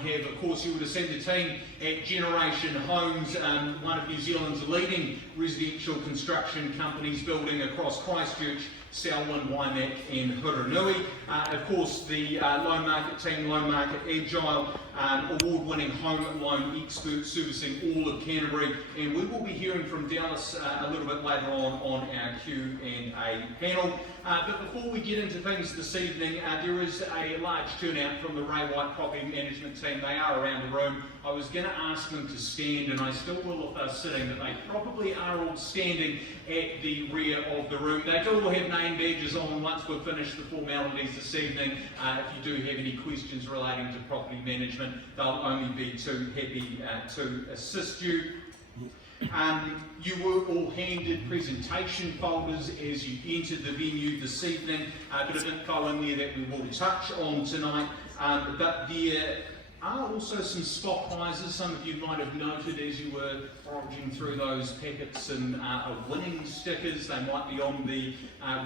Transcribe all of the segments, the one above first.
Have, of course, you would have seen the team at Generation Homes, one of New Zealand's leading residential construction companies, building across Christchurch, Selwyn, Waimak and Hurunui. Of course, the loan market team, Loan Market Agile, award-winning home loan expert servicing all of Canterbury. And we will be hearing from Dallas a little bit later on our Q&A panel. But before we get into things this evening, there is a large turnout from the Ray White Property Management team. They are around the room. I was going to ask them to stand, and I still will if they're sitting, but they probably are all standing at the rear of the room. They do all have name badges on once we've finished the formalities this evening. If you do have any questions relating to property management, they'll only be too happy to assist you. You were all handed presentation folders as you entered the venue this evening, but a bit of info in there that we will touch on tonight. But there are also some spot prizes. Some of you might have noted as you were foraging through those packets and winning stickers. They might be on the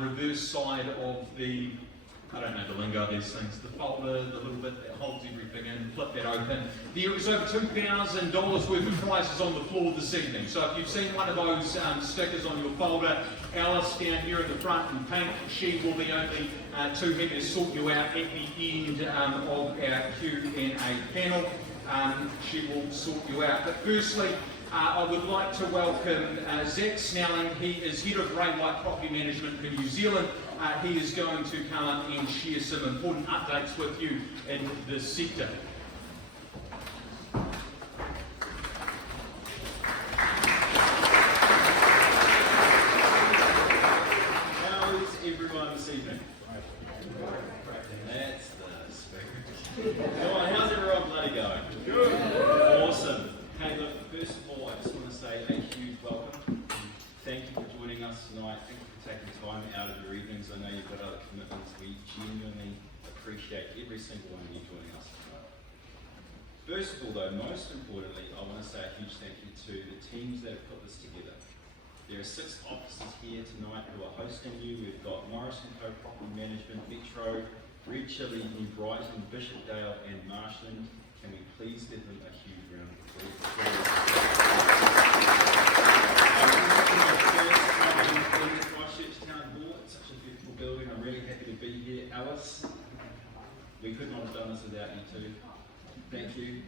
reverse side of the, I don't know the lingo of these things, the folder, the little bit that holds everything in, flip that open. There is over $2,000 worth of prizes on the floor this evening. So if you've seen one of those stickers on your folder, Alice down here in the front in pink, she will be only too happy to sort you out at the end of our Q&A panel. She will sort you out. But firstly, I would like to welcome Zach Snelling. He is Head of Ray White Property Management for New Zealand. He is going to come up and share some important updates with you in this sector. How is everyone this evening? That's the spirit. Come on, how's everyone bloody going? Good. Awesome. Hey, look, first of all, I just want to say a huge welcome. Thank you for joining us tonight. Thank you for taking time out of your evenings. I know you've got other commitments. We genuinely appreciate every single one of you joining us tonight. First of all, though, most importantly, I want to say a huge thank you to the teams that have put this together. There are 6 officers here tonight who are hosting you. We've got Morrison Co Property Management, Metro, Red Chilli, New Brighton, Bishopdale and Marshland. Can we please give them a huge round of applause? Christchurch Town Hall, it's such a beautiful building. I'm really happy to be here. Alice, we could not have done this without you too. Thank you.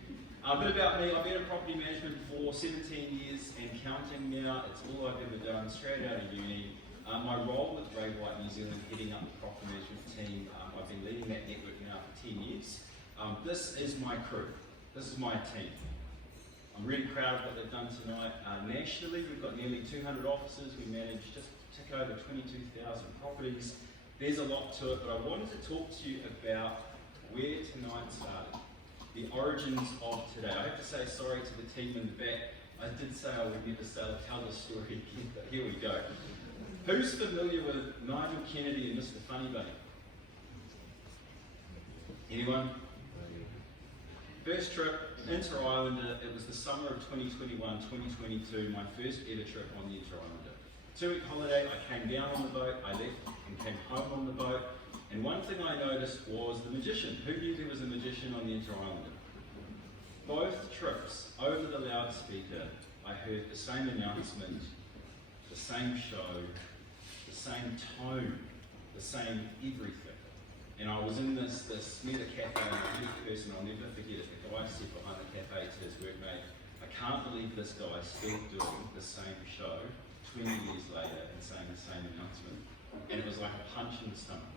A bit about me, I've been in property management for 17 years and counting now. It's all I've ever done, straight out of uni. My role with Ray White New Zealand, heading up the property management team, I've been leading that network now for 10 years. This is my crew. This is my team. I'm really proud of what they've done tonight. Nationally, we've got nearly 200 offices. We manage just tick over 22,000 properties. There's a lot to it, but I wanted to talk to you about where tonight started, the origins of today. I have to say sorry to the team in the back. I did say I would never tell the story again, but here we go. Who's familiar with Nigel Kennedy and Mr. Funny Bunny? Anyone? First trip, Inter-Islander, it was the summer of 2021-2022, my first ever trip on the Inter-Islander. 2-week holiday, I came down on the boat, I left and came home on the boat, and one thing I noticed was the magician. Who knew there was a magician on the Inter-Islander? Both trips, over the loudspeaker, I heard the same announcement, the same show, the same tone, the same everything. And I was in this Meta Cafe, and a unique person, I'll never forget it. The guy said behind the cafe to his workmate, I can't believe this guy's still doing the same show 20 years later and saying the same announcement. And it was like a punch in the stomach.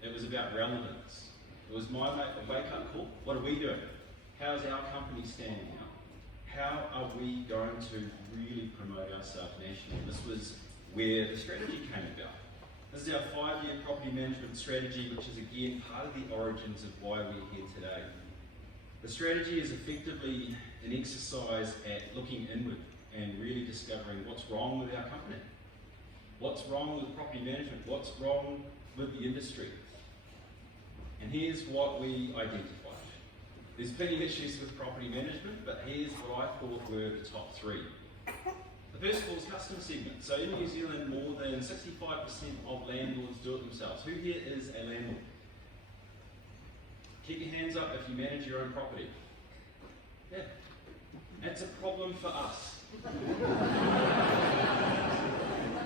It was about relevance. It was my wake-up call. What are we doing? How's our company standing out? How are we going to really promote ourselves nationally? This was where the strategy came about. This is our 5-year property management strategy, which is again part of the origins of why we're here today. The strategy is effectively an exercise at looking inward and really discovering what's wrong with our company. What's wrong with property management? What's wrong with the industry? And here's what we identified. There's plenty of issues with property management, but here's what I thought were the top 3. The first of all is customer segment. So in New Zealand, more than 65% of landlords do it themselves. Who here is a landlord? Keep your hands up if you manage your own property. Yeah. That's a problem for us.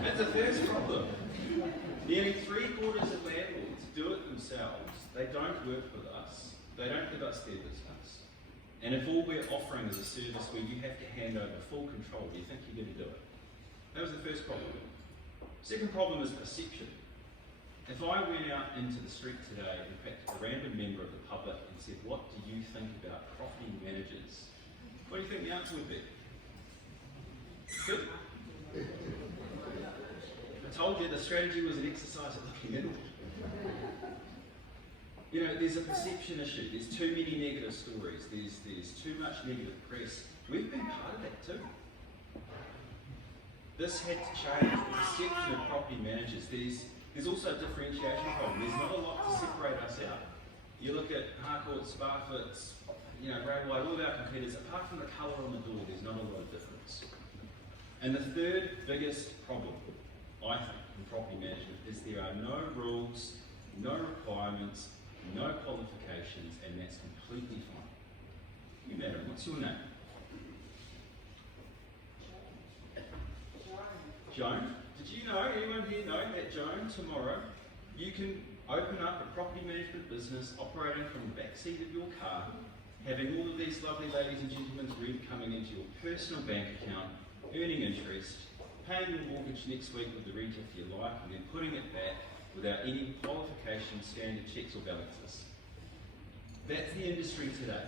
That's the first problem. Nearly 3/4 of landlords do it themselves. They don't work with us. They don't give us their business. And if all we're offering is a service where you have to hand over full control, do you think you're going to do it? That was the first problem. Second problem is perception. If I went out into the street today and picked a random member of the public and said, what do you think about property managers? What do you think the answer would be? Good. I told you the strategy was an exercise at looking inward. You know, there's a perception issue. There's too many negative stories. There's too much negative press. We've been part of that too. This had to change. The perception of property managers. There's also a differentiation problem. There's not a lot to separate us out. You look at Harcourts, Barfoots, Railway, all of our competitors, apart from the colour on the door, there's not a lot of difference. And the third biggest problem, I think, in property management is there are no rules, no requirements, no qualifications, and that's completely fine. You, madam, what's your name? Joan. Did you know, anyone here know that Joan, tomorrow, you can open up a property management business operating from the back seat of your car, having all of these lovely ladies and gentlemen's rent coming into your personal bank account, earning interest, paying your mortgage next week with the rent if you like, and then putting it back without any qualification, standard checks or balances. That's the industry today.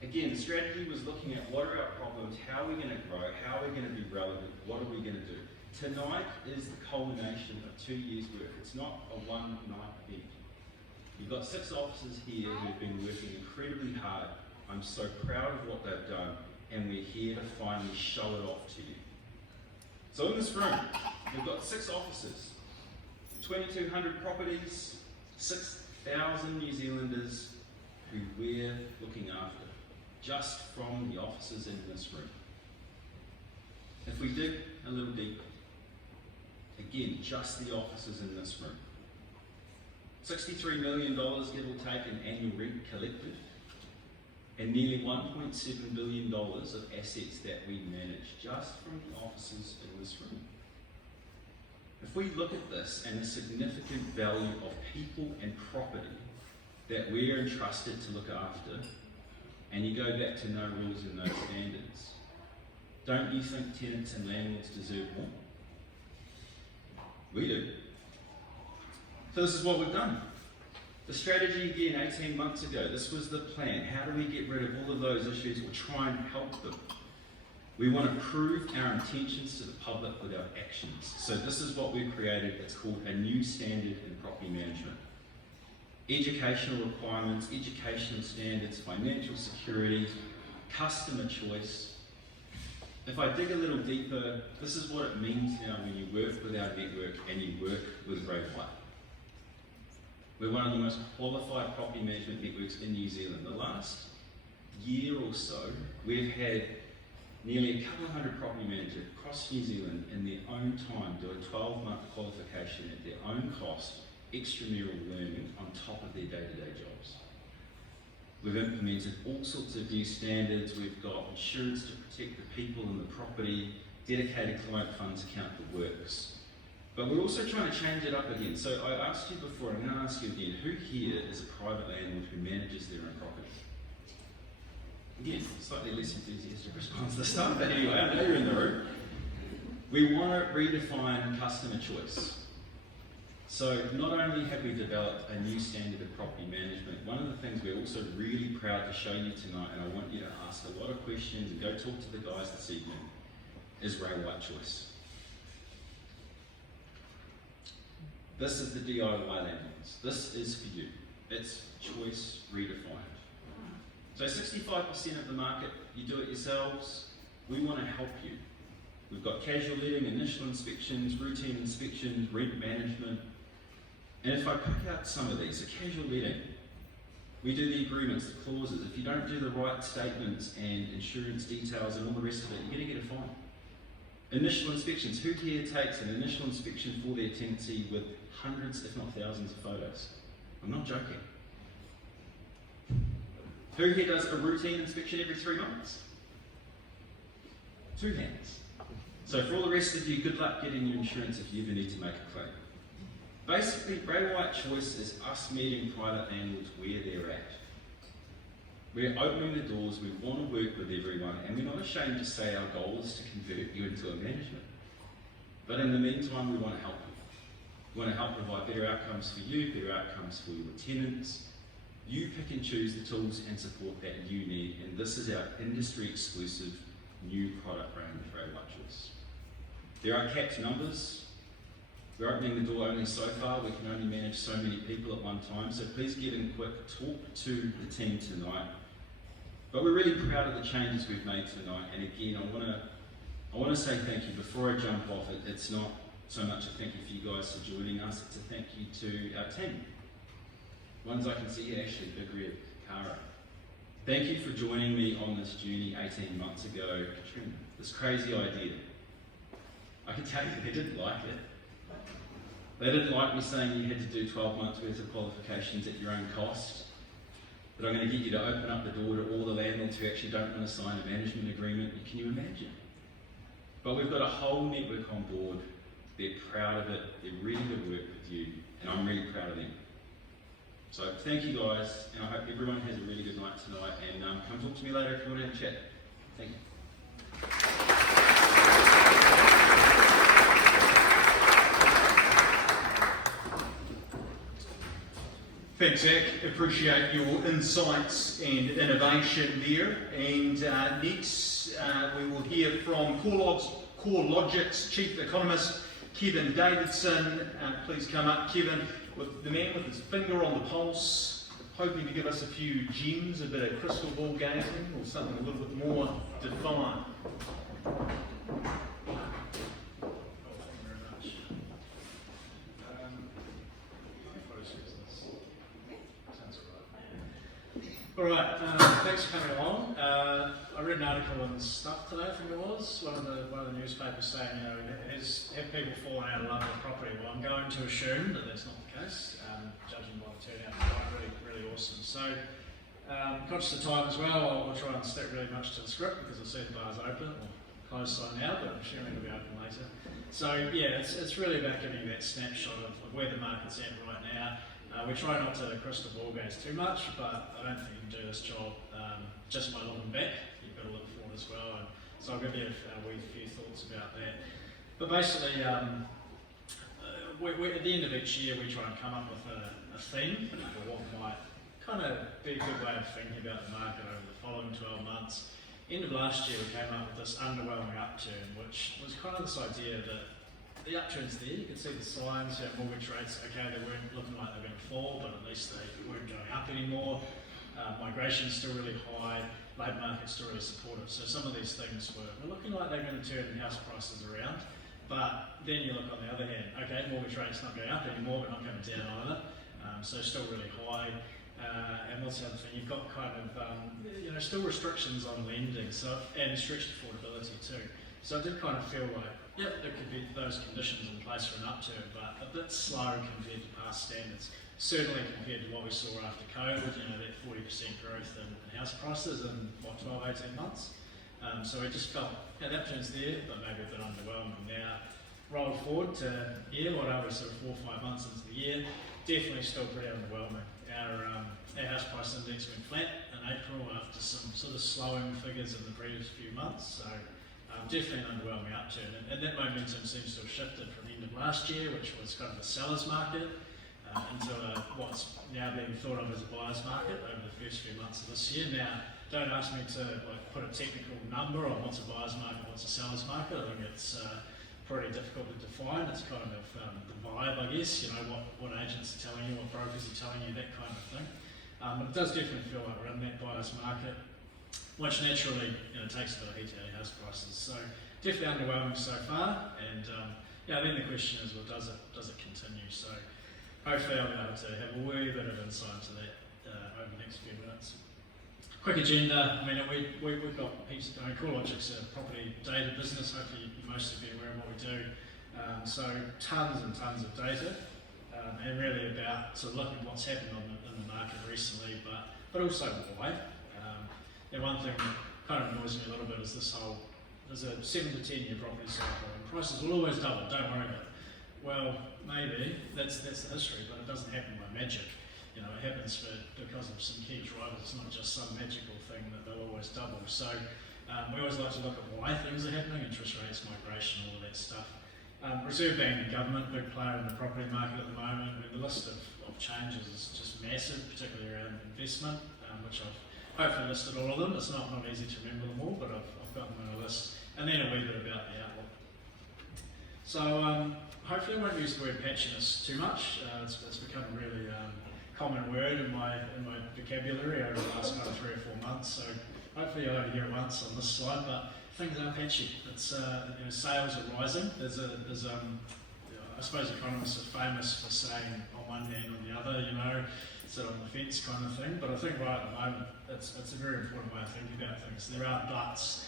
Again, the strategy was looking at what are our problems, how are we going to grow, how are we going to be relevant, what are we going to do. Tonight is the culmination of 2 years' work. It's not a one-night event. You've got 6 officers here who have been working incredibly hard. I'm so proud of what they've done, and we're here to finally show it off to you. So in this room, we've got 6 officers, 2,200 properties, 6,000 New Zealanders who we're looking after, just from the officers in this room. If we dig a little deeper, again, just the officers in this room. $63 million, give or take, in annual rent collected, and nearly $1.7 billion of assets that we manage, just from the officers in this room. If we look at this and the significant value of people and property that we're entrusted to look after, and you go back to no rules and no standards, don't you think tenants and landlords deserve more? We do. So this is what we've done. The strategy, again, 18 months ago, this was the plan. How do we get rid of all of those issues or try and help them? We want to prove our intentions to the public with our actions. So this is what we've created. It's called a new standard in property management. Educational requirements, educational standards, financial security, customer choice. If I dig a little deeper, this is what it means now when you work with our network and you work with Grey White. We're one of the most qualified property management networks in New Zealand. The last year or so, we've had nearly a couple of hundred property managers across New Zealand in their own time do a 12-month qualification at their own cost, extramural learning on top of their day-to-day jobs. We've implemented all sorts of new standards. We've got insurance to protect the people and the property, dedicated client funds account that works. But we're also trying to change it up again. So I asked you before, and I'm going to ask you again, who here is a private landlord who manages their own property? Again, slightly less enthusiastic response this time, but anyway, I know you're in the room. We want to redefine customer choice. So not only have we developed a new standard of property management, one of the things we're also really proud to show you tonight, and I want you to ask a lot of questions and go talk to the guys this evening, is Railway Choice. This is the DIY landlords. This is for you. It's choice redefined. So 65% of the market, you do it yourselves. We want to help you. We've got casual letting, initial inspections, routine inspections, rent management. And if I pick out some of these, a casual letting, we do the agreements, the clauses. If you don't do the right statements and insurance details and all the rest of it, you're going to get a fine. Initial inspections. Who here takes an initial inspection for their tenancy with hundreds, if not thousands, of photos? I'm not joking. Who here does a routine inspection every 3 months? 2 hands. So for all the rest of you, good luck getting your insurance if you ever need to make a claim. Basically, Bray Wyatt Choice is us meeting private landlords where they're at. We're opening the doors, we want to work with everyone, and we're not ashamed to say our goal is to convert you into a management. But in the meantime, we want to help you. We want to help provide better outcomes for you, better outcomes for your tenants. You pick and choose the tools and support that you need, and this is our industry exclusive new product range, Bray Wyatt Choice. There are capped numbers. We're opening the door only so far. We can only manage so many people at one time. So please get in quick, talk to the team tonight. But we're really proud of the changes we've made tonight. And again, I want to say thank you. Before I jump off, it's not so much a thank you for you guys for joining us. It's a thank you to our team. Ones I can see here, Ashley, Big Red, Cara. Thank you for joining me on this journey 18 months ago, Katrina. This crazy idea. I can tell you, they didn't like it. They didn't like me saying you had to do 12 months worth of qualifications at your own cost. That I'm going to get you to open up the door to all the landlords who actually don't want to sign a management agreement. Can you imagine? But we've got a whole network on board. They're proud of it. They're ready to work with you. And I'm really proud of them. So thank you guys. And I hope everyone has a really good night tonight. And come talk to me later if you want to have a chat. Thank you. Thanks, Zach. Appreciate your insights and innovation there. And next, we will hear from CoreLogic's Chief Economist, Kevin Davidson. Please come up, Kevin, with the man with his finger on the pulse, hoping to give us a few gems, a bit of crystal ball gazing, or something a little bit more defined. All right, thanks for coming along. I read an article in Stuff today, I think it was, one of the newspapers saying, have people fallen out of love with property? Well, I'm going to assume that that's not the case, judging by the turnout tonight. Really awesome. So, conscious of time as well, I'll try and stick really much to the script because I see the bar's open, or closed sign now, but I'm sure it'll be open later. So, yeah, it's really about giving you that snapshot of where the market's at right now. We try not to crystal ball gaze too much, but I don't think you can do this job just by looking back. You've got to look forward as well. And so I'll give you a few thoughts about that. But basically, at the end of each year, we try and come up with a theme for what might kind of be a good way of thinking about the market over the following 12 months. End of last year, we came up with this underwhelming upturn, which was kind of this idea that the upturn's there, you can see the signs, mortgage rates, okay, they weren't looking like they were going to fall, but at least they weren't going up anymore. Migration's still really high, labour market's still really supportive. So some of these things were looking like they're going to turn house prices around. But then you look on the other hand, okay, mortgage rates not going up anymore, but not coming down either. So still really high. And what's the other thing? You've got kind of, still restrictions on lending, and stretched affordability too. So I did kind of feel like, yep, there could be those conditions in place for an upturn, but a bit slow compared to past standards. Certainly compared to what we saw after COVID, that 40% growth in house prices in, 12, 18 months. So we just felt, that upturn's there, but maybe a bit underwhelming now. Roll forward to, what are we, sort of 4 or 5 months into the year, definitely still pretty underwhelming. Our house price index went flat in April after some sort of slowing figures in the previous few months. So definitely an underwhelming upturn, and that momentum seems to have shifted from the end of last year, which was kind of a seller's market, into what's now being thought of as a buyer's market over the first few months of this year. Now, don't ask me to put a technical number on what's a buyer's market, what's a seller's market. I think it's pretty difficult to define. It's kind of the vibe, I guess, what agents are telling you, what brokers are telling you, that kind of thing. But it does definitely feel like we're in that buyer's market, which naturally takes a bit of heat out of house prices. So definitely underwhelming so far, and then the question is, well, does it continue? So hopefully I'll be able to have a wee bit of insight to that over the next few minutes. Quick agenda. We've got heaps of CoreLogic's a property data business. Hopefully most of you are aware of what we do. So tons and tons of data, and really about sort of looking at what's happened in the market recently, but also why. And one thing that kind of annoys me a little bit is there's a 7 to 10 year property cycle and prices will always double, don't worry about it. Well, maybe that's the history, but it doesn't happen by magic. You know, it happens because of some key drivers. It's not just some magical thing that they'll always double. So we always like to look at why things are happening, interest rates, migration, all of that stuff. Reserve Bank and government, big player in the property market at the moment. I mean, the list of changes is just massive, particularly around investment, which I've hopefully listed all of them. It's not easy to remember them all, but I've got them on a list. And then a wee bit about the outlook. So hopefully I won't use the word patchiness too much. It's become a really common word in my vocabulary over the last kind of 3 or 4 months. So hopefully you'll only hear it once on this slide, but things are patchy. It's sales are rising. I suppose economists are famous for saying on one hand or the other, sit on the fence kind of thing. But I think right at the moment, it's a very important way of thinking about things. There are buts.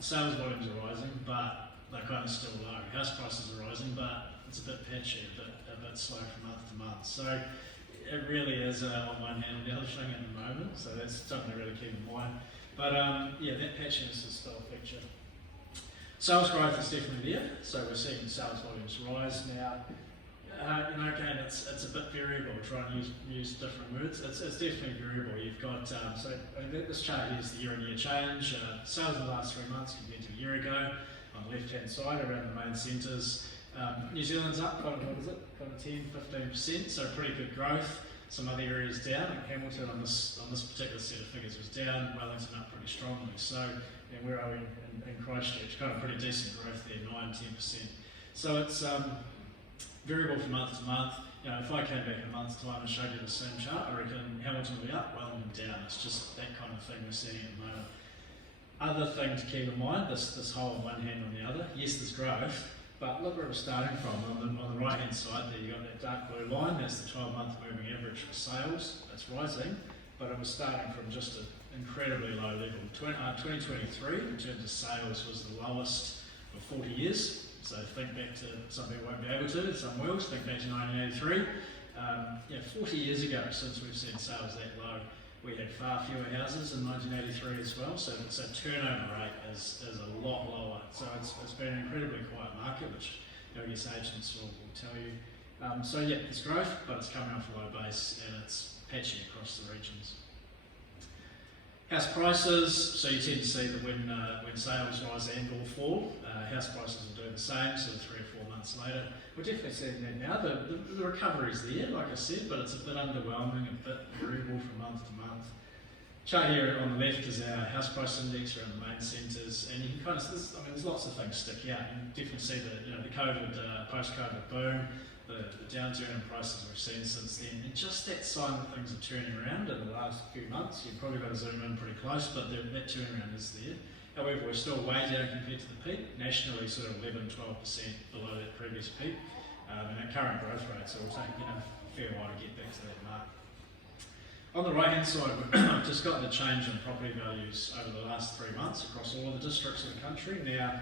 Sales volumes are rising, but they're kind of still low. House prices are rising, but it's a bit patchy, a bit slow from month to month. So it really is on one hand and the other thing at the moment. So that's something to really keep in mind. But that patchiness is still a feature. Sales growth is definitely there, so we're seeing sales volumes rise now. Again, it's a bit variable. Try and use different words. It's definitely variable. You've got this chart here is the year-on-year change. Sales in the last 3 months compared to a year ago. On the left-hand side, around the main centres, New Zealand's up. Kind of 10-15%. So pretty good growth. Some other areas down. Like Hamilton on this particular set of figures was down. Wellington up pretty strongly. So where are we in Christchurch? Kind of pretty decent growth there, 9-10%. So it's variable from month to month. If I came back in a month's time and showed you the same chart, I reckon Hamilton will be up, Wellington down. It's just that kind of thing we're seeing at the moment. Other thing to keep in mind, this whole on one hand on the other. Yes, there's growth, but look where we're starting from. On the right hand side there, you've got that dark blue line. That's the 12-month moving average for sales. That's rising, but it was starting from just an incredibly low level. 2023 in terms of sales was the lowest for 40 years. So think back to, some people won't be able to, some will, think back to 1983. 40 years ago, since we've seen sales that low, we had far fewer houses in 1983 as well, so turnover rate is a lot lower. So it's been an incredibly quiet market, which I guess agents will tell you. There's growth, but it's coming off a low base and it's patchy across the regions. House prices, so you tend to see that when sales rise and or fall, house prices will do the same, so 3 or 4 months later. We're definitely seeing that now. The recovery is there, like I said, but it's a bit underwhelming, a bit variable from month to month. Chart here on the left is our house price index around the main centres, and you can kind of, there's lots of things stick out. You can definitely see the COVID, post-COVID boom, the downturn in prices we've seen since then, and just that sign that things are turning around in the last few months. You've probably got to zoom in pretty close, but that turnaround is there. However, we're still way down compared to the peak, nationally sort of 11-12% below that previous peak, and at current growth rates, so it'll take a fair while to get back to that mark. On the right hand side, we've just got the change in property values over the last 3 months across all of the districts of the country. Now,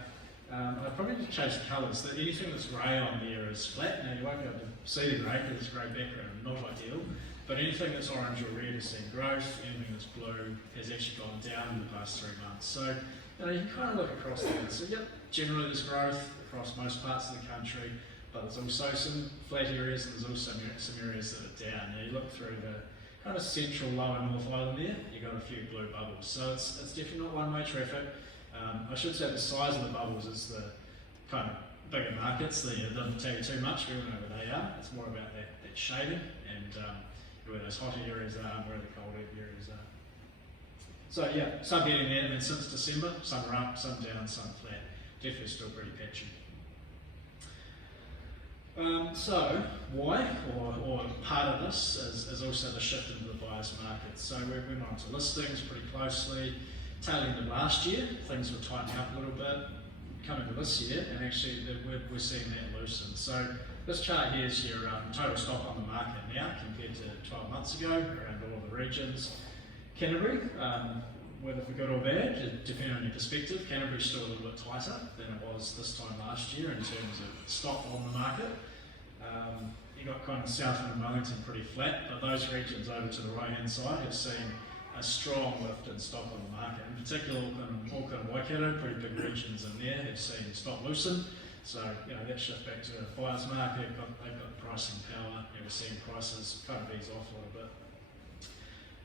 I probably need to change the colours. Anything that's grey on there is flat. Now you won't be able to see the grey because it's grey background, not ideal. But anything that's orange or red has seen growth. Anything that's blue has actually gone down in the past 3 months. So you can kind of look across there. So generally there's growth across most parts of the country, but there's also some flat areas and there's also some areas that are down. Now you look through the kind of central lower North Island there, you've got a few blue bubbles. So it's definitely not one-way traffic. I should say the size of the bubbles is the kind of bigger markets. It doesn't tell you too much, we all know where they are. It's more about that shading and where those hotter areas are and where the colder areas are. So some getting there, and then since December, some are up, some down, some flat. Definitely still pretty patchy. So why, or part of this is also the shift into the buyer's market. So we went on to listings pretty closely. Tail end of last year, things were tightening up a little bit. Coming to this year, and actually we're seeing that loosen. So this chart here is your total stock on the market now compared to 12 months ago around all of the regions. Canterbury, whether for good or bad, depending on your perspective, Canterbury's still a little bit tighter than it was this time last year in terms of stock on the market. You got kind of Southland and Wellington pretty flat, but those regions over to the right hand side have seen a strong lift in stock on the market. In particular, Auckland and Waikato, pretty big regions in there, have seen stock loosen. So, that shift back to a buyer's market, they've got pricing power, we're seeing prices kind of ease off a little bit.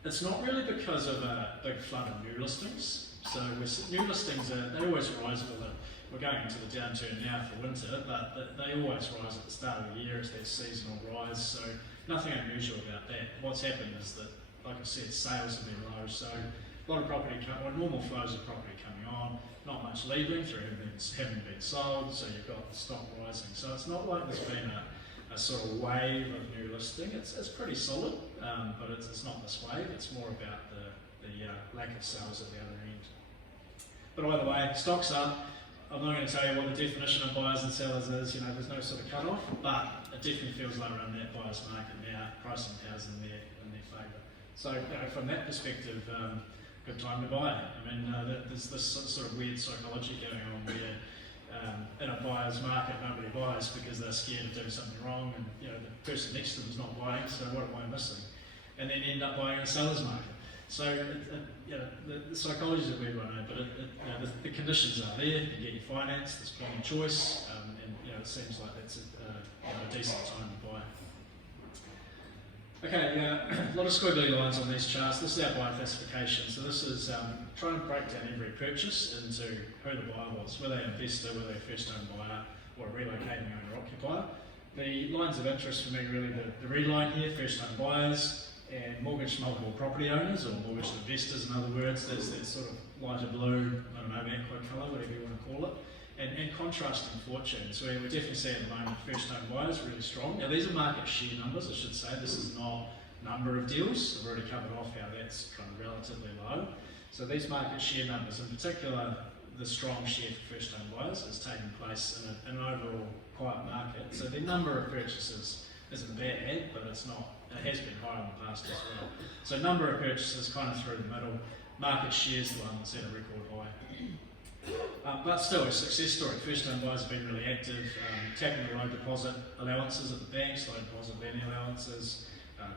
It's not really because of a big flood of new listings. So new listings, they always rise with it. We're going into the downturn now for winter, but they always rise at the start of the year. It's their seasonal rise, so nothing unusual about that. What's happened is that, like I said, sales have been low, so a lot of normal flows of property coming on, not much leaving through having been sold, so you've got the stock rising. So it's not like there's been a sort of wave of new listing. It's pretty solid, but it's not this wave. It's more about the lack of sales at the other end. But either way, stock's up. I'm not going to tell you what the definition of buyers and sellers is. There's no sort of cut-off, but it definitely feels like we're in that buyer's market now. Pricing power's in their favour. So from that perspective, good time to buy. There's this sort of weird psychology going on where in a buyer's market nobody buys because they're scared of doing something wrong, and the person next to them is not buying, so what am I missing? And then end up buying in a seller's market. So the psychology is a weird one, but the conditions are there. You get your finance, there's plenty of choice, and it seems like that's a decent time to buy. Okay, a lot of squiggly lines on these charts. This is our buyer classification. So this is trying to break down every purchase into who the buyer was, whether they're an investor, whether they're a first-home buyer, or a relocating owner-occupier. The lines of interest for me, really, the red line here, first-home buyers, and mortgage multiple property owners, or mortgage investors, in other words. There's that sort of lighter blue, I don't know, aqua colour, whatever you want to call it. And contrasting fortunes, where we're definitely seeing at the moment first-home buyers really strong. Now these are market share numbers, I should say. This is not number of deals. I've already covered off how that's kind of relatively low. So these market share numbers, in particular, the strong share for first-home buyers is taking place in an overall quiet market. So the number of purchases isn't bad, but it's not. It has been higher in the past as well. So number of purchases kind of through the middle. Market share's the one that's at a record high. But still a success story. First home buyers have been really active, tapping the low deposit allowances at the banks, low deposit lending allowances,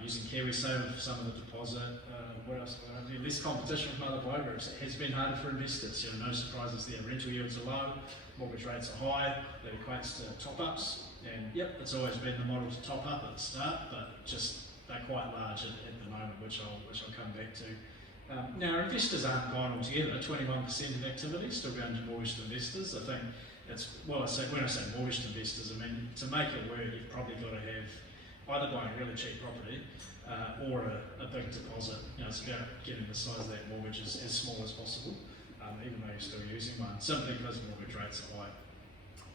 using KiwiSaver for some of the deposit. What else? Less competition from other buyer groups. It has been harder for investors. No surprises there. Rental yields are low, mortgage rates are high. That equates to top-ups. And yep, it's always been the model to top up at the start, but just they're quite large at the moment, which I'll come back to. Now, investors aren't gone altogether. 21% of activity still going to mortgaged investors. I think it's, when I say mortgaged investors, I mean, to make it work, you've probably got to have either buying a really cheap property or a big deposit. It's about getting the size of that mortgage as small as possible, even though you're still using one, simply because mortgage rates are high.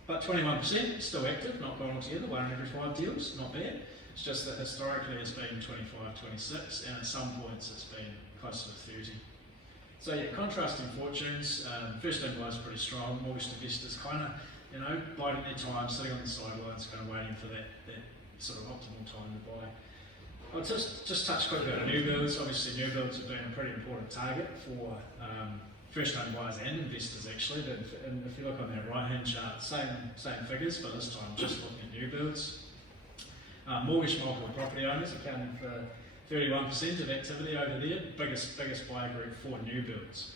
But 21% still active, not gone altogether, 1 in every 5 deals, not bad. It's just that historically it's been 25, 26, and at some points it's been closer to 30. So yeah, contrasting fortunes. First home buyers pretty strong. Mortgage investors kind of, biding their time, sitting on the sidelines, kind of waiting for that sort of optimal time to buy. I'll just touch quickly on new builds. Obviously, new builds have been a pretty important target for first home buyers and investors actually. And if you look on that right-hand chart, same figures, but this time just looking at new builds. Mortgage multiple property owners accounting for 31% of activity over there, biggest buyer group for new builds.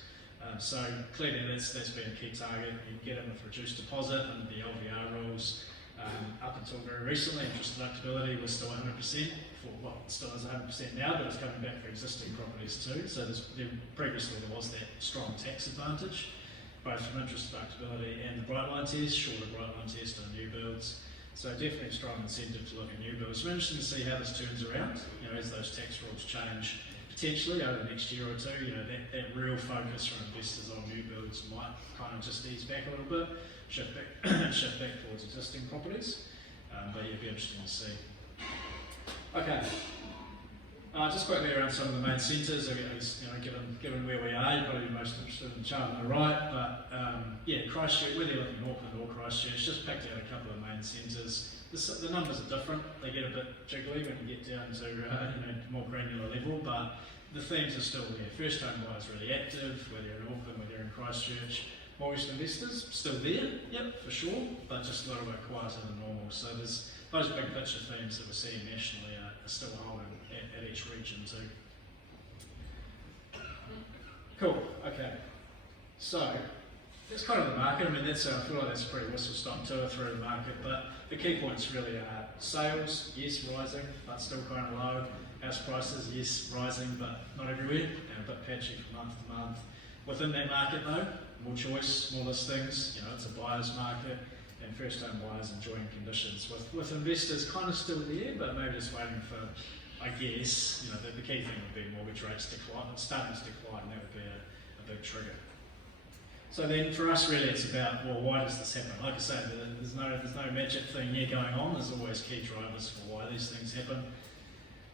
So clearly that's been a key target. You get in with reduced deposit under the LVR rules. Up until very recently, interest deductibility was still 100%. Still is 100% now, but it's coming back for existing properties too. So previously there was that strong tax advantage, both from interest deductibility and the Brightline test, shorter Brightline test on new builds. So definitely a strong incentive to look at new builds. We're interested to see how this turns around, as those tax rules change potentially over the next year or two. That real focus from investors on new builds might kind of just ease back a little bit, shift back towards existing properties. But it'll be interesting to see. Okay. Just quickly around some of the main centres, given where we are, you're probably most interested in the chart on the right, but Christchurch, whether you're looking at Auckland or Christchurch, just picked out a couple of main centres. The numbers are different, they get a bit jiggly when you get down to more granular level, but the themes are still there. First home buyers really active, whether you're in Auckland, whether you're in Christchurch. Mortgage investors, still there, yep, for sure, but just a little bit quieter than normal. So there's those big picture themes that we're seeing nationally are still holding at each region too. Cool. Okay. So that's kind of the market. I mean, I feel like that's a pretty whistle-stop tour through the market. But the key points really are sales, yes, rising, but still kind of low. House prices, yes, rising, but not everywhere, and a bit patchy from month to month. Within that market, though, more choice, more listings. It's a buyer's market, and first-home buyers enjoying conditions. With investors kind of still there, but maybe just waiting for, I guess, the key thing would be mortgage rates starting to decline. That would be a big trigger. So then for us really it's about, well, why does this happen? Like I say, there's no magic thing here going on. There's always key drivers for why these things happen.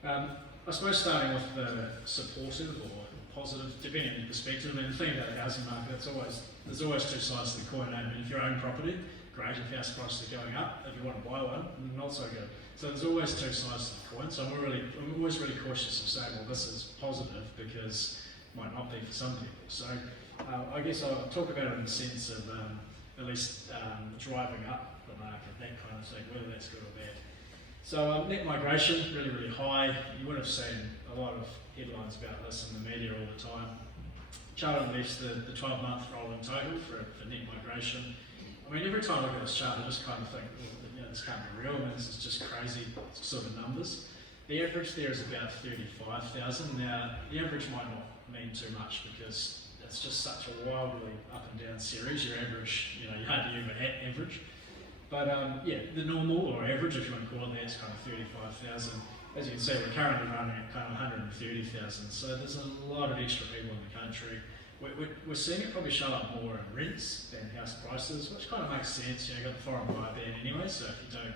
I suppose starting with the supportive or positive, depending on your perspective. I mean, the thing about the housing market, there's always two sides to the coin. I mean, if you own property, great. If house prices are going up, if you want to buy one, not so good. So there's always two sides to the coin. So I'm always really cautious of saying, well, this is positive because it might not be for some people. So I guess I'll talk about it in the sense of at least driving up the market, that kind of thing, whether that's good or bad. So net migration, really, really high. You would have seen a lot of headlines about this in the media all the time. Charter left the 12-month rolling total for net migration. I mean, every time I look at this chart, I just kind of think, well, this can't be real. I mean, this is just crazy sort of numbers. The average there is about 35,000. Now, the average might not mean too much because it's just such a wildly up and down series. Your average, you hardly ever hit average. But the normal or average, if you want to call it that, is kind of 35,000. As you can see, we're currently running at kind of 130,000. So there's a lot of extra people in the country. We're seeing it probably show up more in rents than house prices, which kind of makes sense. You've got the foreign buyer ban anyway, so if you don't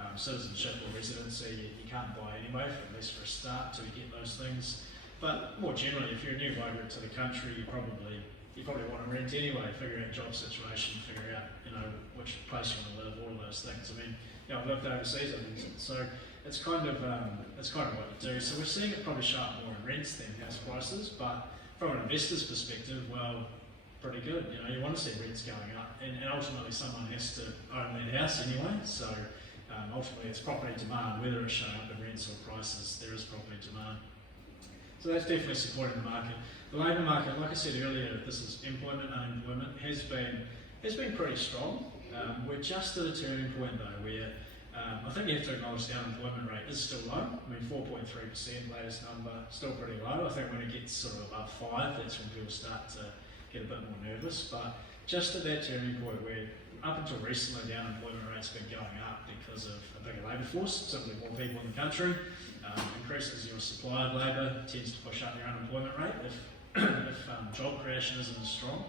have citizenship or residency, you can't buy anyway, at least for a start, till you get those things. But more generally, if you're a new migrant to the country, you probably want to rent anyway, figure out job situation, figure out which place you want to live, all of those things. I mean, I've lived overseas, so it's kind of what you do. So we're seeing it probably show up more in rents than house prices, but from an investor's perspective, well, pretty good. You want to see rents going up, and ultimately someone has to own that house anyway. So ultimately, it's property demand, whether it's showing up in rents or prices. There is property demand. So that's definitely supporting the market. The labour market, like I said earlier, this is employment, unemployment, has been pretty strong. We're just at a turning point though, where I think you have to acknowledge the unemployment rate is still low. I mean, 4.3%, latest number, still pretty low. I think when it gets sort of above 5, that's when people start to get a bit more nervous. But just at that turning point where up until recently the unemployment rate's been going up because of a bigger labour force, simply more people in the country. Increases your supply of labour, tends to push up your unemployment rate if job creation isn't as strong.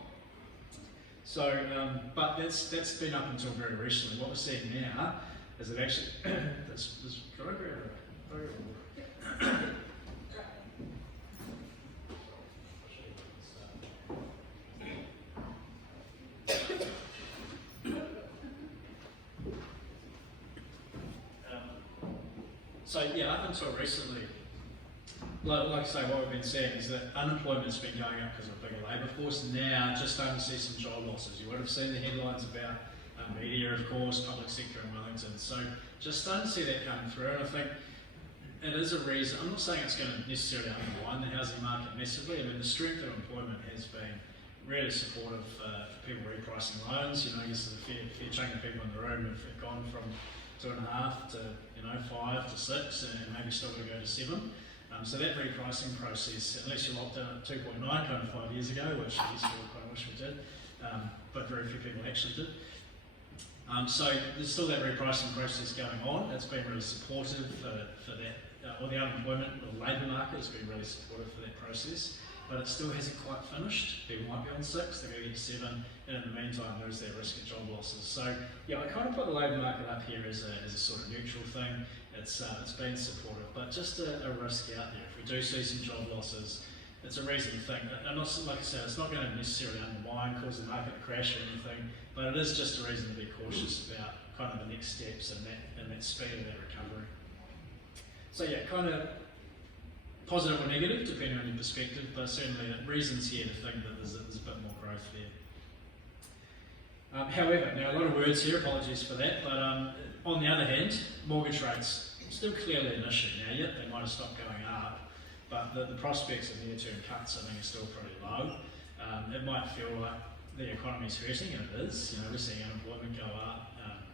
So, but that's been up until very recently. What we're seeing now is that actually this So yeah, up until recently, like I say, what we've been seeing is that unemployment's been going up because of a bigger labour force. Now, just starting to see some job losses. You would have seen the headlines about media, of course, public sector in Wellington. So just starting to see that come through, and I think it is a reason. I'm not saying it's going to necessarily undermine the housing market massively. I mean, the strength of employment has been really supportive for people repricing loans. I guess there's a fair chunk of people in the room have gone from 2.5 to 5 to 6, and maybe still going to go to 7. So that repricing process, unless you locked in at 2.9 kind of 5 years ago, which I guess we quite wish we did, but very few people actually did. So there's still that repricing process going on. It's been really supportive for that, or the unemployment or the labour market has been really supportive for that process. But it still hasn't quite finished. People might be on 6, they're going to get 7, and in the meantime there's that risk of job losses. So yeah, I kind of put the labour market up here as a sort of neutral thing. It's been supportive, but just a risk out there. If we do see some job losses, it's a reason to think. And not, like I said, it's not going to necessarily undermine, cause the market to crash or anything, but it is just a reason to be cautious about kind of the next steps and that speed of that recovery. So yeah, kind of positive or negative, depending on your perspective, but certainly reasons here to think that there's a bit more growth there. However, now a lot of words here, apologies for that, but on the other hand, mortgage rates still clearly an issue. Now, yet they might have stopped going up, but the prospects of near-term cuts, I think, are still pretty low. It might feel like the economy's hurting, and it is. You know, we're seeing unemployment go up,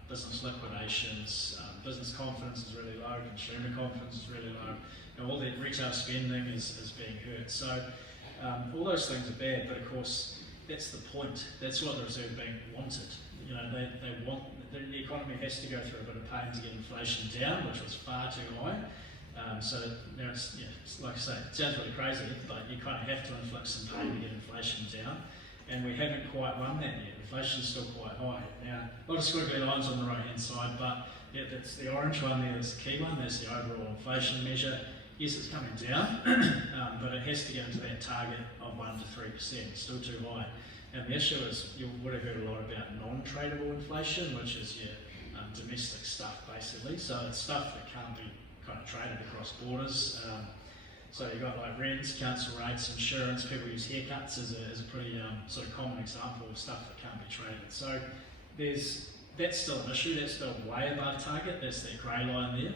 business liquidations, business confidence is really low, consumer confidence is really low. You know, all the retail spending is being hurt. So all those things are bad, but of course that's the point. That's what the Reserve Bank wanted. You know, they want the economy has to go through a bit of pain to get inflation down, which was far too high. So now it's like I say, it sounds really crazy, but you kind of have to inflict some pain to get inflation down, and we haven't quite won that yet. Inflation's still quite high. Now, a lot of squiggly lines on the right hand side, but yeah, that's the orange one there, that's the key one, that's the overall inflation measure. Yes, it's coming down, but it has to get into that target of 1 to 3%, it's still too high. And the issue is, you would have heard a lot about non-tradable inflation, which is your domestic stuff basically. So it's stuff that can't be kind of traded across borders. So you've got like rents, council rates, insurance, people use haircuts as a pretty sort of common example of stuff that can't be traded. So that's still an issue, that's still way above target, that's that grey line there.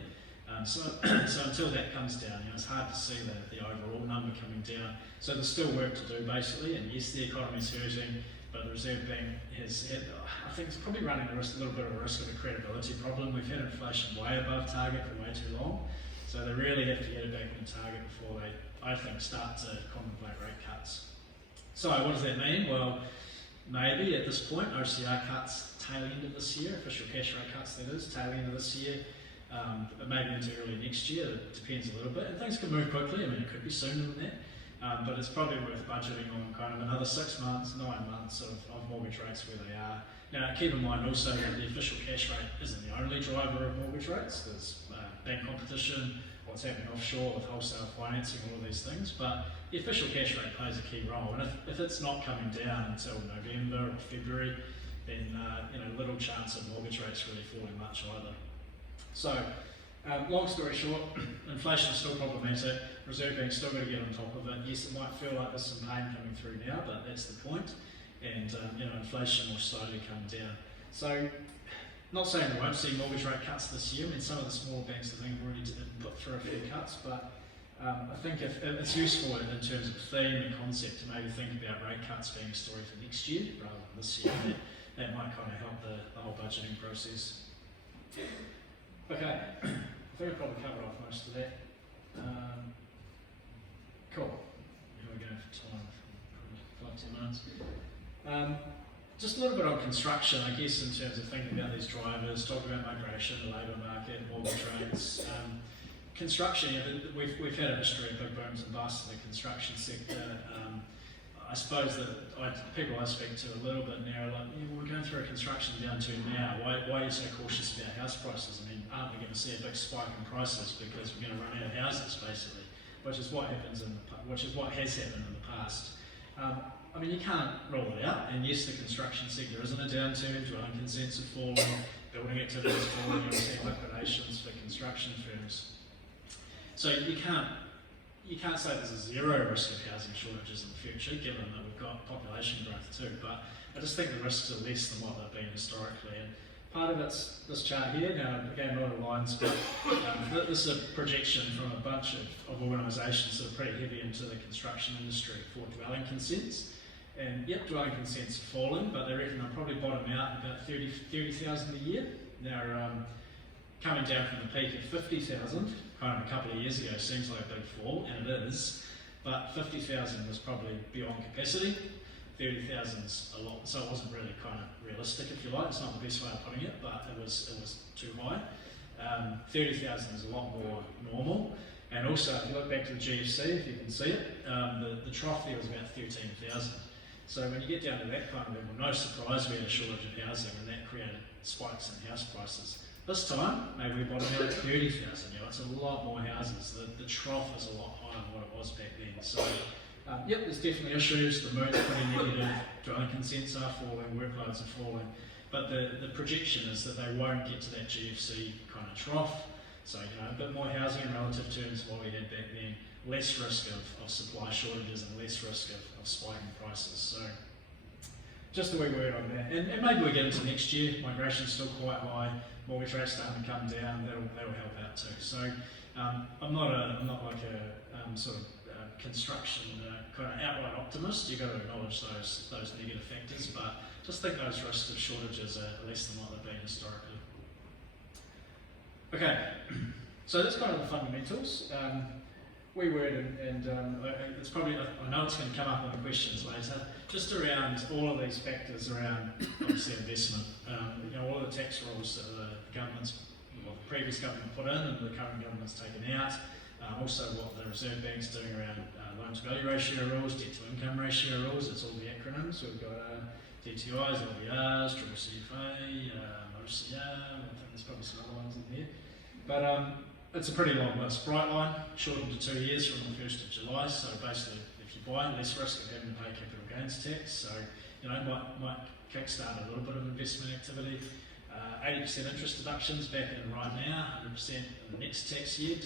So until that comes down, you know, it's hard to see the overall number coming down. So there's still work to do basically, and yes, the economy's hurting, but the Reserve Bank I think it's probably running a little bit of a risk of a credibility problem. We've had inflation way above target for way too long, so they really have to get it back on target before they, I think, start to contemplate rate cuts. So what does that mean? Well, maybe at this point, OCR cuts tail end of this year, official cash rate cuts that is, tail end of this year, maybe into early next year. It depends a little bit, and things can move quickly. I mean, it could be sooner than that, but it's probably worth budgeting on kind of another 6 months, 9 months of mortgage rates where they are. Now, keep in mind also that the official cash rate isn't the only driver of mortgage rates. There's bank competition, what's happening offshore with wholesale financing, all of these things, but the official cash rate plays a key role, and if it's not coming down until November or February, then you know, little chance of mortgage rates really falling much either. So, long story short, inflation is still problematic. Reserve Bank's still got to get on top of it. Yes, it might feel like there's some pain coming through now, but that's the point. And you know, inflation will slowly come down. So, not saying we won't see mortgage rate cuts this year. I mean, some of the smaller banks I think have already put through a few cuts, but I think if it's useful in terms of theme and concept to maybe think about rate cuts being a story for next year rather than this year. That might kind of help the whole budgeting process. Okay, I think I've probably covered off most of that. Cool. Here we go for time, probably 5-10 minutes. Just a little bit on construction, I guess, in terms of thinking about these drivers, talking about migration, the labour market, mortgage rates. Construction, you know, we've had a history of big booms and busts in the construction sector. I suppose that people I speak to a little bit now are like, yeah, we're going through a construction downturn now. Why are you so cautious about house prices? I mean, aren't we going to see a big spike in prices because we're going to run out of houses, basically? Which is what has happened in the past. I mean, you can't rule it out. And yes, the construction sector is in a downturn. Dwelling consents are falling, building activity is falling. You're seeing liquidations for construction firms. So you can't say there's a zero risk of housing shortages in the future, given that we've got population growth too, but I just think the risks are less than what they've been historically. And part of it's this chart here. Now, again, a lot of lines, but this is a projection from a bunch of organisations that are pretty heavy into the construction industry for dwelling consents. And yep, dwelling consents are falling, but they reckon they'll probably bottom out at about 30,000 a year. Now, coming down from the peak of 50,000, kind of a couple of years ago, seems like a big fall, and it is, but 50,000 was probably beyond capacity. 30,000's a lot, so it wasn't really kind of realistic, if you like. It's not the best way of putting it, but it was too high. 30,000 is a lot more normal, and also if you look back to the GFC, if you can see it, the trough there was about 13,000. So when you get down to that kind of level, no surprise we had a shortage of housing, and that created spikes in house prices. This time, maybe we bottom out at 30,000. You know, it's a lot more houses. The trough is a lot higher than what it was back then. So, yep, there's definitely issues. The mood's pretty negative. Dwelling consents are falling. Workloads are falling. But the projection is that they won't get to that GFC kind of trough. So, you know, a bit more housing in relative terms to what we had back then. Less risk of supply shortages and less risk of spiking prices. So, just a wee word on that. And maybe we get into next year. Migration's still quite high. Mortgage rates starting to come down. That'll help out too. So I'm not like a sort of construction kind of outright optimist. You've got to acknowledge those negative factors, but just think those risks of shortages are less than what they've been historically. Okay, so that's kind of the fundamentals. WeWord and it's probably, I know it's going to come up in the questions later, just around all of these factors around obviously investment. All of the tax rules that the previous government put in and the current government's taken out. Also what the Reserve Bank's doing around loan to value ratio rules, debt to income ratio rules, it's all the acronyms. We've got DTIs, LVRs, CCCFA, OCR, I think there's probably some other ones in there. But it's a pretty long list. Brightline, shortened to 2 years from the 1st of July, so basically if you buy, less risk of having to pay capital gains tax, so might kickstart a little bit of investment activity. 80% interest deductions back in right now, 100% in the next tax year,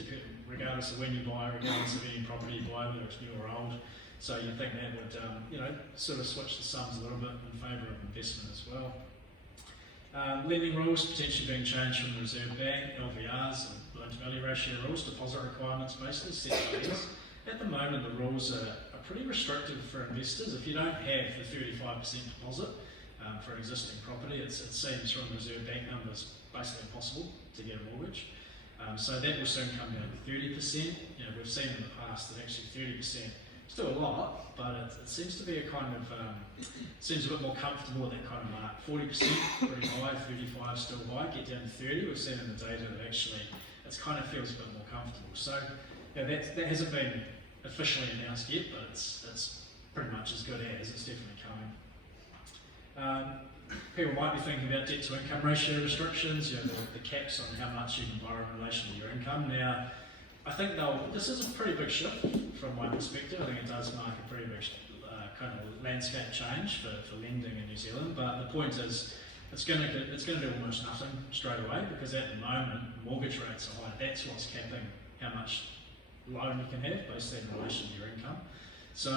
regardless of when you buy, regardless of any property you buy, whether it's new or old. So you think that would, sort of switch the sums a little bit in favour of investment as well. Lending rules potentially being changed from the Reserve Bank, LVRs, and loan to value ratio rules, deposit requirements basically set by years. At the moment, the rules are pretty restrictive for investors. If you don't have the 35% deposit for an existing property, it seems from the Reserve Bank numbers basically impossible to get a mortgage. So that will soon come down to 30%. We've seen in the past that actually 30%, still a lot, but it seems to be a kind of, seems a bit more comfortable at that kind of mark. 40% pretty high, 35 still high, get down to 30. We've seen in the data that actually it kind of feels a bit more comfortable. So that hasn't been officially announced yet, but it's pretty much as good as, it's definitely coming. People might be thinking about debt to income ratio restrictions, the caps on how much you can borrow in relation to your income. Now, I think this is a pretty big shift from my perspective. I think it does mark a pretty big kind of landscape change for lending in New Zealand, but the point is it's going to do almost nothing straight away, because at the moment mortgage rates are high. That's what's capping how much loan you can have based in relation to your income. So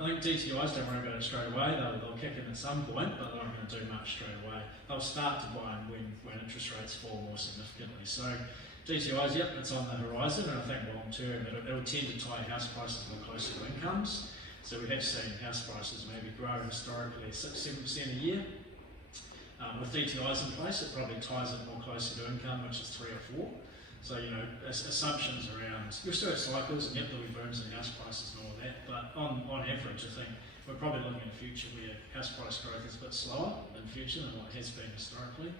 I think DTIs, don't worry about it straight away. They'll kick in at some point, but they're not going to do much straight away. They'll start to buy when interest rates fall more significantly. So DTIs, yep, it's on the horizon, and I think long term it'll tend to tie house prices more closer to incomes. So we have seen house prices maybe grow historically 6-7% a year. With DTIs in place, it probably ties it more closer to income, which is 3 or 4. So, assumptions around, you'll still have cycles, and yep, there'll be booms in house prices and all of that, but on average, I think we're probably looking at a future where house price growth is a bit slower in the future than what it has been historically.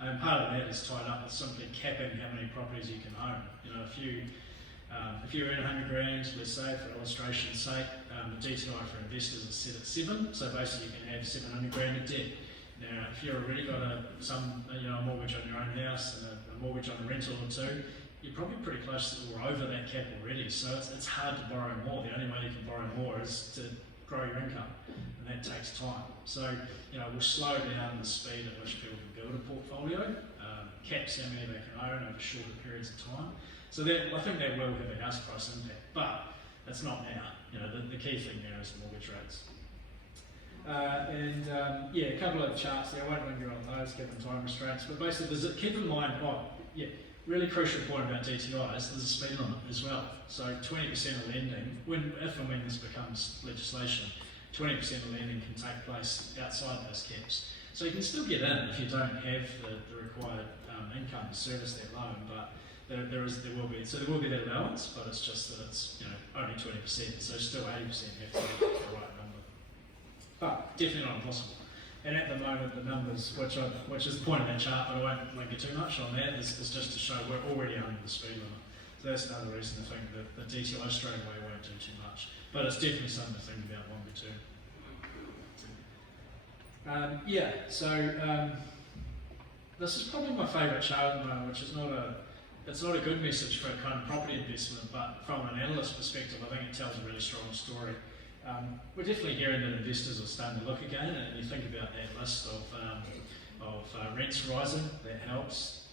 And part of that is tied up with simply capping how many properties you can own. If you earn 100 grand, let's say, for illustration's sake, the DTI for investors is set at 7, so basically you can have 700 grand of debt. Now, if you've already got a mortgage on your own house and a mortgage on a rental or two, you're probably pretty close or over that cap already. So it's hard to borrow more. The only way you can borrow more is to grow your income, and that takes time. So we'll slow down the speed at which people can build a portfolio, caps how many they can own over shorter periods of time. So I think that will have a house price impact, but it's not now. The key thing there is mortgage rates. A couple of charts there. I won't linger on those given time restraints, but basically keep in mind, really crucial point about DTIs, there's a speed limit as well. So 20% of lending, if and when this becomes legislation, 20% of lending can take place outside those caps. So you can still get in if you don't have the required income to service that loan, but there will be that allowance, but it's just that it's only 20%, so still 80% have to be the right number. But definitely not impossible. And at the moment, the numbers, which is the point of that chart, but I won't linger too much on that, is just to show we're already under the speed limit. So that's another reason to think that the DTI straight away won't do too much. But it's definitely something to think about longer term. This is probably my favourite chart at the moment, which is it's not a good message for kind of property investment, but from an analyst perspective, I think it tells a really strong story. We're definitely hearing that investors are starting to look again, and you think about that list of rents rising, that helps.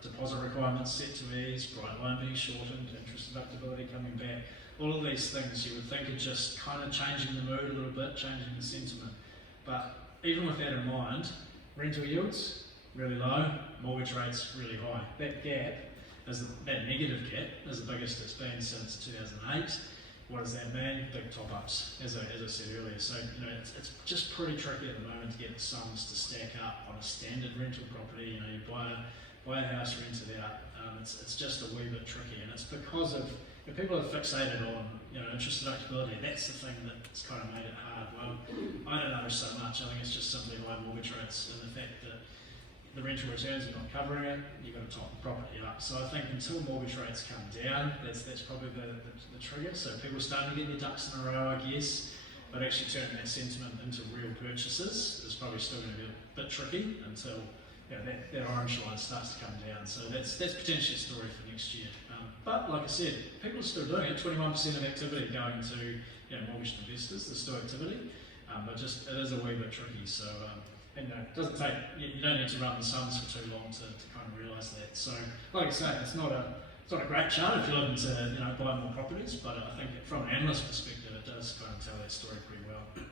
Deposit requirements set to ease, bright line being shortened, interest deductibility coming back. All of these things you would think are just kind of changing the mood a little bit, changing the sentiment. But even with that in mind, rental yields really low, mortgage rates really high. That negative gap is the biggest it's been since 2008. what does that mean? Big top-ups, as I said earlier. So, it's just pretty tricky at the moment to get the sums to stack up on a standard rental property. You buy a house, rent it out. It's just a wee bit tricky, and it's because of people are fixated on interest deductibility. That's the thing that's kind of made it hard. Well, I don't know so much. I think it's just simply high mortgage rates and the fact that the rental returns are not covering it. You've got to top the property up. So I think until mortgage rates come down, that's probably the trigger. So people are starting to get their ducks in a row, I guess. But actually turning that sentiment into real purchases is probably still going to be a bit tricky until that orange line starts to come down. So that's potentially a story for next year. But like I said, people are still doing it. 21% of activity going to mortgage investors. There's still activity, but just it is a wee bit tricky. So it doesn't take you don't need to run the sums for too long to kind of realise that. So like I say, it's not a great chart if you're looking to buy more properties, but I think from an analyst perspective, it does kind of tell that story pretty well.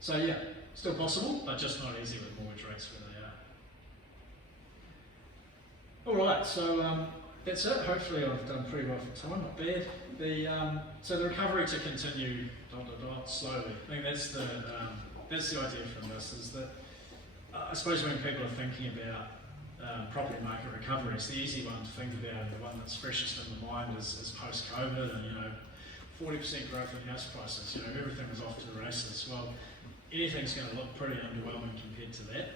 So yeah, still possible, but just not easy with mortgage rates where they are. All right, so that's it. Hopefully I've done pretty well for time, not bad. So the recovery to continue slowly. I think that's the idea from this, is that I suppose when people are thinking about property market recovery, it's the easy one to think about, and the one that's freshest in the mind is post-COVID and 40% growth in house prices. Everything was off to the races. Well, anything's going to look pretty underwhelming compared to that.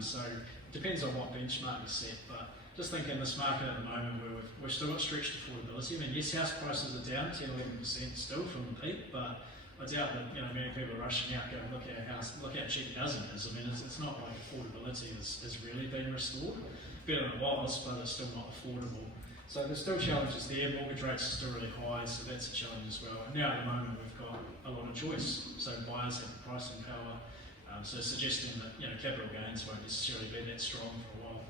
So it depends on what benchmark is set, but just think in this market at the moment where we've still got stretched affordability. I mean, yes, house prices are down 10-11% still from the peak, but I doubt that many people are rushing out going, look how cheap housing is. I mean, it's not like affordability has really been restored. Better than it was, but it's still not affordable. So there's still challenges there. Mortgage rates are still really high, so that's a challenge as well. And now at the moment we've got a lot of choice, so buyers have the pricing power. So suggesting that capital gains won't necessarily be that strong for a while.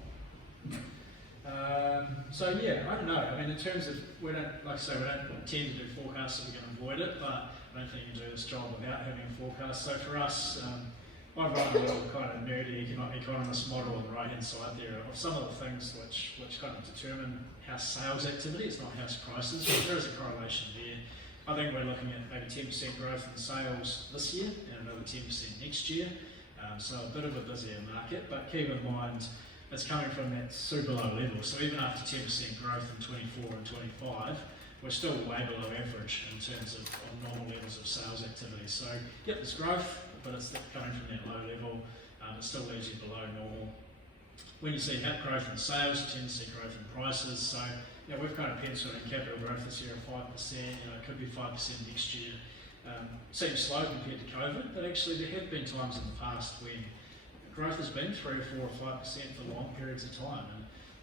So yeah, I don't know. I mean, in terms of we don't tend to do forecasts, so we can avoid it. But I don't think you can do this job without having a forecast. So for us, I've run a little kind of nerdy economist model on the right-hand side there of some of the things which kind of determine house sales activity. It's not house prices, but there is a correlation there. I think we're looking at maybe 10% growth in sales this year and another 10% next year. So a bit of a busier market, but keep in mind it's coming from that super low level. So even after 10% growth in 24 and 25, we're still way below average in terms of normal levels of sales activity. So yep, there's growth, but it's coming from that low level. It still leaves you below normal. When you see growth in sales, you tend to see growth in prices. So we've kind of penciled in capital growth this year at 5%. It could be 5% next year. Seems slow compared to COVID, but actually there have been times in the past when growth has been 3 or 4 or 5% for long periods of time.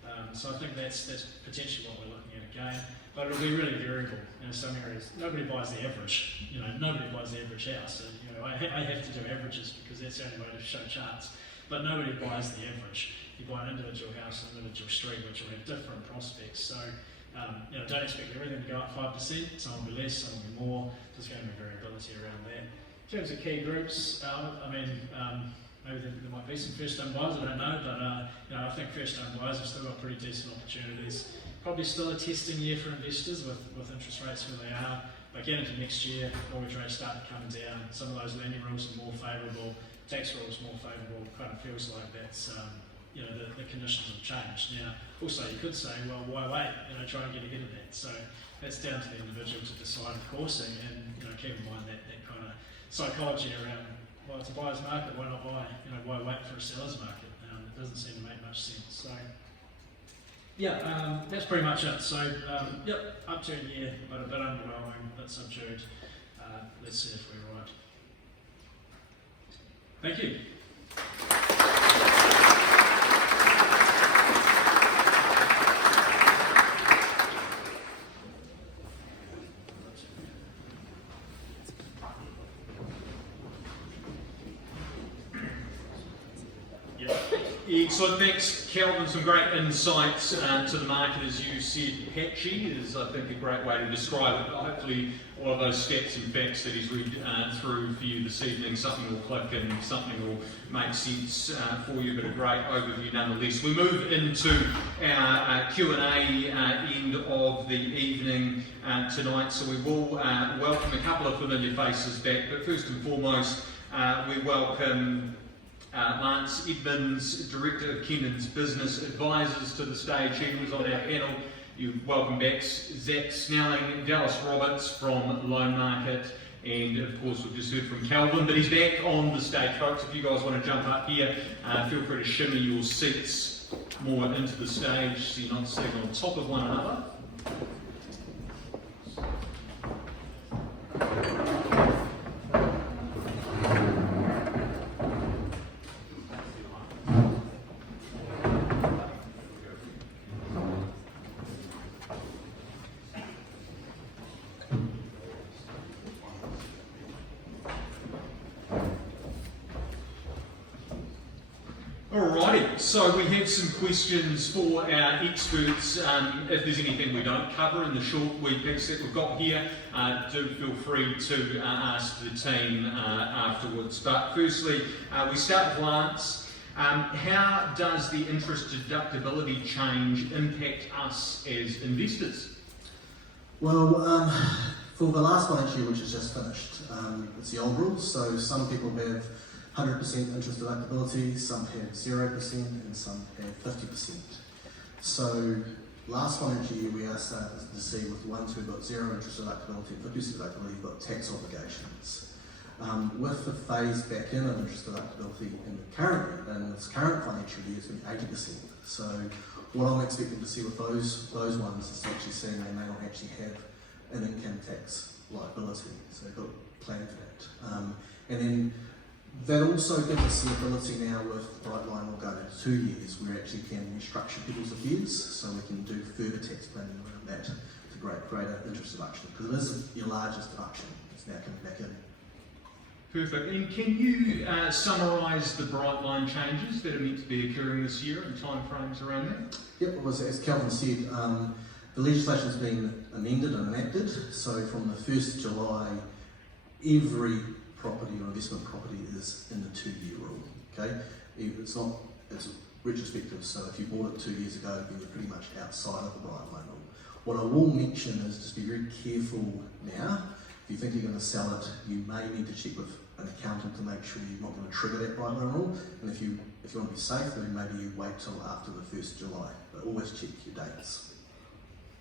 And so I think that's potentially what we're looking at again. But it'll be really variable in some areas. Nobody buys the average. Nobody buys the average house. And, I have to do averages because that's the only way to show charts. But nobody buys the average. You buy an individual house, an individual street, which will have different prospects. So, don't expect everything to go up 5%. Some will be less, some will be more. There's going to be variability around that. In terms of key groups, maybe there might be some first-time buyers, I don't know, but I think first-time buyers have still got pretty decent opportunities. Probably still a testing year for investors with interest rates where they are. But getting into next year, mortgage rates start to come down. Some of those lending rules are more favourable, tax rules more favourable. Kind of feels like that's the conditions have changed. Now, also you could say, well, why wait? Try and get ahead of that. So that's down to the individual to decide, of course, and keep in mind that kind of psychology around. Well, it's a buyer's market, why not buy? Why wait for a seller's market? It doesn't seem to make much sense. So, yeah, that's pretty much it. So, upturn year, but a bit underwhelming, a bit subdued. Let's see if we're right. Thank you. Excellent, thanks Kelvin, some great insights to the market. As you said, patchy is I think a great way to describe it. Hopefully all of those stats and facts that he's read through for you this evening, something will click and something will make sense for you, but a great overview nonetheless. We move into our Q&A end of the evening tonight, so we will welcome a couple of familiar faces back, but first and foremost we welcome Lance Edmonds, Director of Kennan's Business Advisors, to the stage. He was on our panel. You welcome back Zach Snelling, Dallas Roberts from Loan Market, and of course we've just heard from Kelvin, but he's back on the stage, folks. If you guys want to jump up here, feel free to shimmy your seats more into the stage so you're not sitting on top of one another. Alrighty, so we have some questions for our experts. If there's anything we don't cover in the short wee pics that we've got here, do feel free to ask the team afterwards. But firstly, we start with Lance. How does the interest deductibility change impact us as investors? Well, for the last financial year, which has just finished, it's the old rules. So some people have 100% interest deductibility, some have 0%, and some have 50%. So last financial year, we are starting to see with the ones who've got 0 interest deductibility and 50% deductibility, you've got tax obligations. With the phase back in of interest deductibility in this current financial year, it's been 80%. So what I'm expecting to see with those ones is actually seeing they may not actually have an income tax liability. So they've got to plan for that. And then that also gives us the ability now with Brightline, we'll go to 2 years, where we actually can restructure people's affairs, so we can do further tax planning around that to greater interest deduction, because it is your largest deduction. It's now coming back in. Perfect. And can you summarise the Brightline changes that are meant to be occurring this year and timeframes around that? Yep, it was, as Kelvin said, the legislation has been amended and enacted, so from the 1st of July, every property or investment property is in the 2-year rule. Okay, it's retrospective. So if you bought it 2 years ago, then you're pretty much outside of the Brightline rule. What I will mention is just be very careful now. If you think you're going to sell it, you may need to check with an accountant to make sure you're not going to trigger that Brightline rule. And if you want to be safe, then maybe you wait till after the 1st of July. But always check your dates.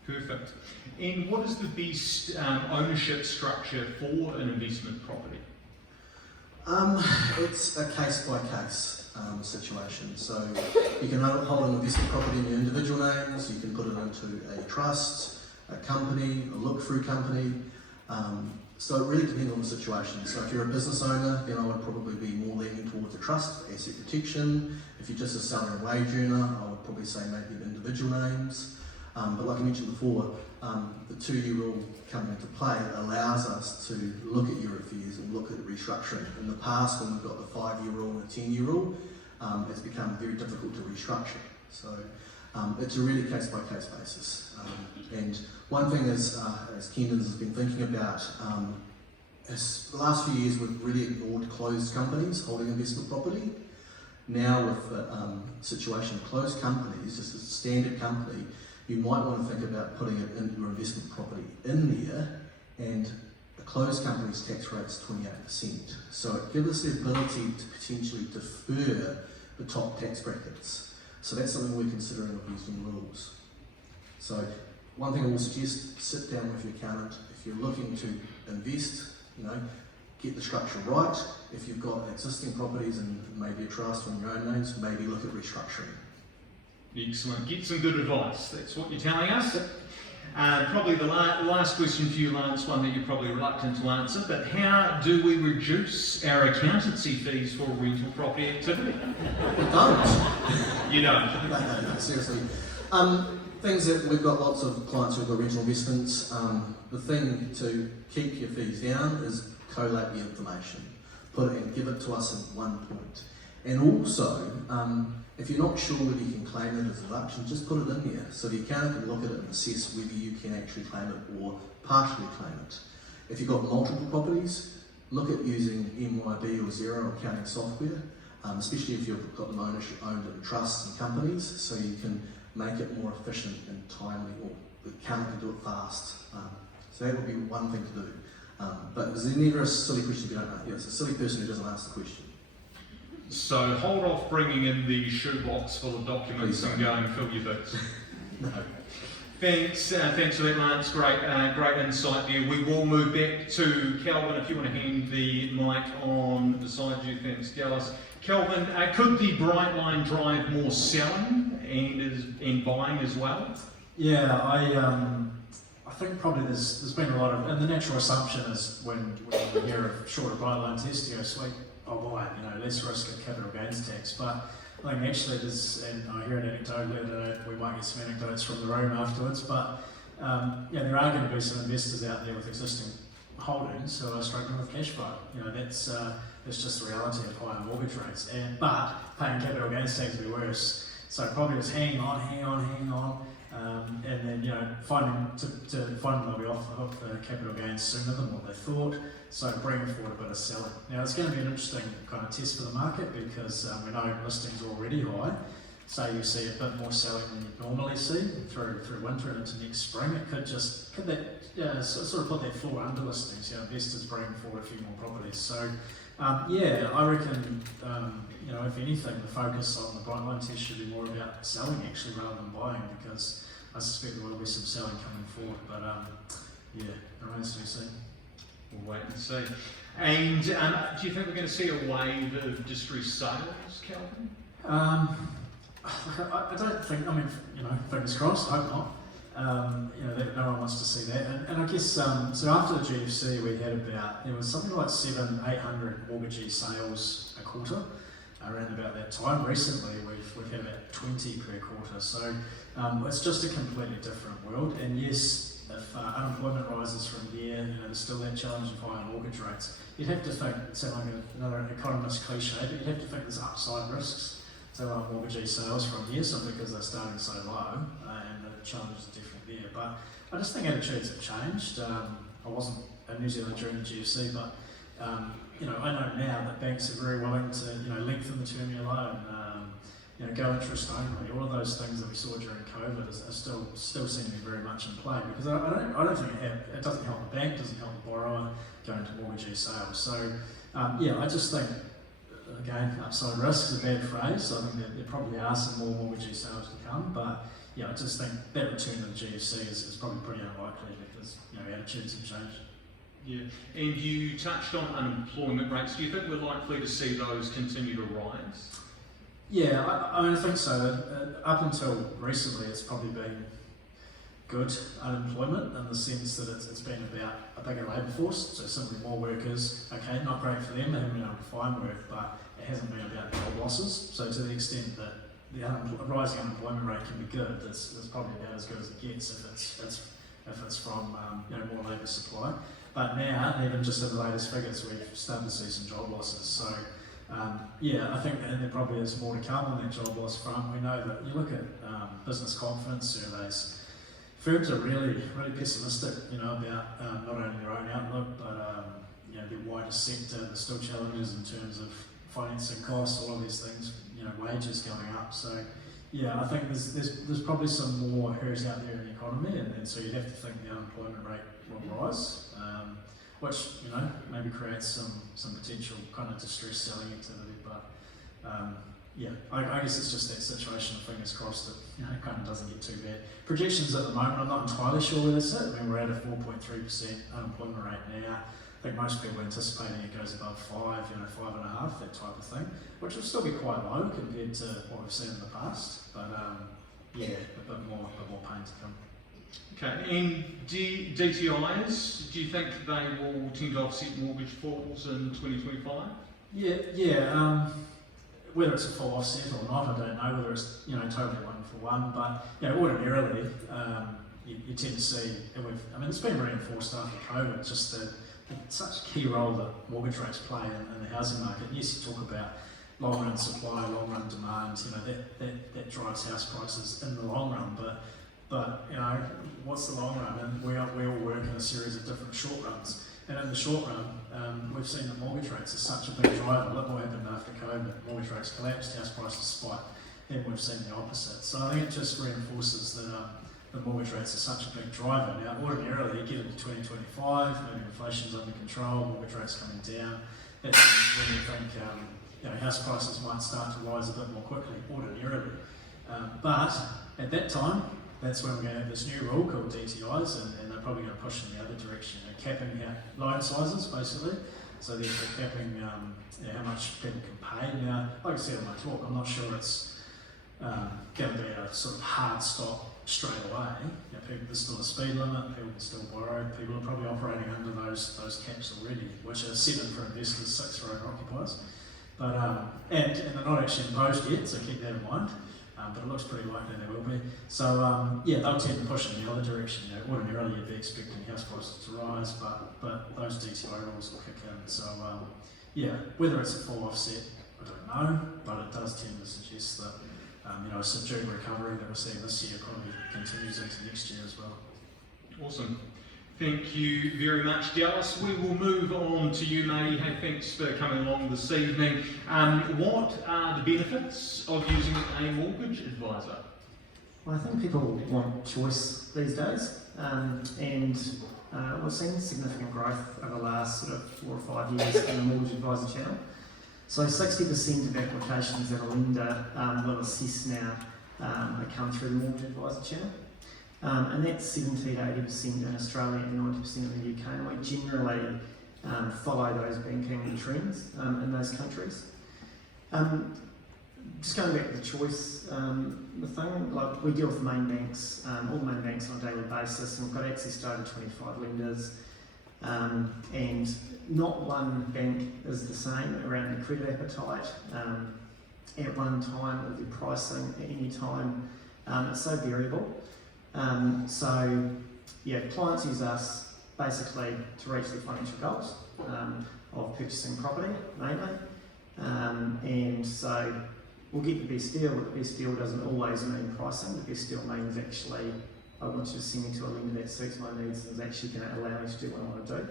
Perfect. And what is the best ownership structure for an investment property? It's a case-by-case situation. So you can hold an investment property in your individual names, you can put it into a trust, a company, a look-through company. So it really depends on the situation. So if you're a business owner, then I would probably be more leaning towards a trust for asset protection. If you're just a salary and wage earner, I would probably say maybe individual names. But like I mentioned before, the 2-year rule coming into play allows us to look at your affairs and look at restructuring. In the past, when we've got the 5-year rule and the 10-year rule, it's become very difficult to restructure. So it's a really case-by-case basis. And one thing as Kendans has been thinking about, is the last few years we've really ignored closed companies holding investment property. Now with the situation of closed companies, just a standard company, you might want to think about putting it into your investment property in there, and a closed company's tax rate is 28%. So it gives us the ability to potentially defer the top tax brackets. So that's something we're considering of using rules. So one thing I will suggest, sit down with your accountant. If you're looking to invest, get the structure right. If you've got existing properties and maybe a trust on your own names, maybe look at restructuring. Excellent. Get some good advice. That's what you're telling us. Probably the last question for you, Lance, one that you're probably reluctant to answer, but how do we reduce our accountancy fees for rental property activity? We don't. You don't? No, seriously. Things that we've got lots of clients who've got rental investments. The thing to keep your fees down is collate the information. Put it and give it to us at one point. And also, if you're not sure whether you can claim it as a deduction, just put it in there so the accountant can look at it and assess whether you can actually claim it or partially claim it. If you've got multiple properties, look at using MYB or Xero accounting software, especially if you've got them owned in trusts and companies, so you can make it more efficient and timely, or the accountant can do it fast. So that would be one thing to do. But is there never a silly question if you don't know? Yeah, it's a silly person who doesn't ask the question. So hold off bringing in the shoebox full of documents Please and don't. go and fill your bits. No. Thanks for that, Lance. Great insight there. We will move back to Kelvin if you want to hand the mic on beside you. Thanks, Dallas. Kelvin, could the Brightline drive more selling and buying as well? Yeah, I think probably there's been a lot of, and the natural assumption is when you hear of shorter Brightline tests, you go, sweet, I'll buy it, less risk of capital gains tax. But I think actually there's, and I hear it anecdotally, we might get some anecdotes from the room afterwards, but there are going to be some investors out there with existing holdings who are struggling with cash flow. That's just the reality of higher mortgage rates. But paying capital gains tax will be worse. So probably just hang on, and then finding they'll be off the hook for capital gains sooner than what they thought. So bring forward a bit of selling. Now it's going to be an interesting kind of test for the market because we know listings are already high. So you see a bit more selling than you normally see through winter and into next spring. It could that sort of put that floor under listings. Investors bring forward a few more properties. So I reckon if anything, the focus on the Brightline test should be more about selling actually rather than buying, because I suspect there will be some selling coming forward. But remains to be seen. We'll wait and see. And do you think we're going to see a wave of distressed sales, Kelvin? I don't think. Fingers crossed. I hope not. That no one wants to see that. And I guess so. After the GFC, there was something like 700-800 mortgagee sales a quarter. Around about that time. Recently, we've had about 20 per quarter. So it's just a completely different world. And yes, if unemployment rises from here, there's still that challenge of higher mortgage rates. You'd have to think, sound like another economist cliche, but you'd have to think there's upside risks to mortgagee sales from here, simply because they're starting so low, and the challenges are different there. But I just think attitudes have changed. I wasn't in New Zealand during the GFC, but I know now that banks are very willing to lengthen the term of your loan, go interest only. All of those things that we saw during COVID are still seem to be very much in play, because I don't think it doesn't help the bank, doesn't help the borrower going to mortgagee sales. So I just think, again, upside risk is a bad phrase. I think that there probably are some more mortgagee sales to come, but I just think that return to the GFC is probably pretty unlikely, because attitudes have changed. Yeah, and you touched on unemployment rates. Do you think we're likely to see those continue to rise? Yeah, I think so. Up until recently, it's probably been good unemployment, in the sense that it's been about a bigger labour force, so simply more workers. Okay, not great for them, they haven't been able to find work, but it hasn't been about job losses. So to the extent that the rising unemployment rate can be good, that's probably about as good as it gets if it's from more labour supply. But now, even just in the latest figures, we've started to see some job losses. So I think that there probably is more to come on that job loss front. We know that you look at business confidence surveys, firms are really, really pessimistic, about not only their own outlook, but the wider sector. There's still challenges in terms of financing costs, all of these things, wages going up. So I think there's probably some more hurt out there in the economy, and so you'd have to think the unemployment rate will rise, which maybe creates some potential kind of distressed selling activity. But I guess it's just that situation of fingers crossed that it kind of doesn't get too bad. Projections at the moment, I'm not entirely sure where that's at. We're at a 4.3% unemployment rate now. I think most people are anticipating it goes above 5, 5.5, that type of thing, which will still be quite low compared to what we've seen in the past. But a bit more pain to come. Okay, and DTIs, do you think they will tend to offset mortgage falls in 2025? Whether it's a full offset or not, I don't know. Whether it's totally one for one, but ordinarily you tend to see, it's been reinforced after COVID, just such a key role that mortgage rates play in the housing market. Yes, you talk about long run supply, long run demand, you know, that drives house prices in the long run. But you know, what's the long run? And we all work in a series of different short runs. And in the short run, we've seen that mortgage rates are such a big driver. Look what happened after COVID. Mortgage rates collapsed, house prices spiked, and we've seen the opposite. So I think it just reinforces that the mortgage rates are such a big driver. Now, ordinarily, you get into 2025, maybe inflation's under control, mortgage rates coming down. That's when you think you know, house prices might start to rise a bit more quickly, ordinarily. But at that time, that's when we're going to have this new rule called DTIs, and they're probably going to push in the other direction, capping loan sizes, basically. So they're capping you know, how much people can pay. Now, like I said in my talk, I'm not sure it's going to be a sort of hard stop straight away. You know, there's still a speed limit, people can still borrow, people are probably operating under those caps already, which are 7 for investors, 6 for owner-occupiers. But, and they're not actually imposed yet, so keep that in mind. But it looks pretty likely they will be. So yeah, they'll tend to push in the other direction. You know, ordinarily you'd be expecting house prices to rise, but those DTI rules will kick in. So yeah, whether it's a full offset, I don't know, but it does tend to suggest that you know, a subdued recovery that we're seeing this year probably continues into next year as well. Awesome. Thank you very much, Dallas. We will move on to you, Matty. Hey, thanks for coming along this evening. What are the benefits of using a mortgage advisor? Well, I think people want choice these days, and we've seen significant growth over the last sort of 4 or 5 years in the mortgage advisor channel. So 60% of applications that a lender will assess now come through the mortgage advisor channel. And that's 70 to 80% in Australia and 90% in the UK, and we generally follow those banking trends in those countries. Just going back to the choice, the thing, like we deal with the main banks, all the main banks on a daily basis, and we've got access to over 25 lenders, and not one bank is the same around their credit appetite at one time, or their pricing at any time. It's so variable. So yeah, clients use us basically to reach their financial goals of purchasing property mainly, and so we'll get the best deal, but the best deal doesn't always mean pricing. The best deal means actually I want you to send me to a lender that suits my needs and is actually going to allow me to do what I want to do.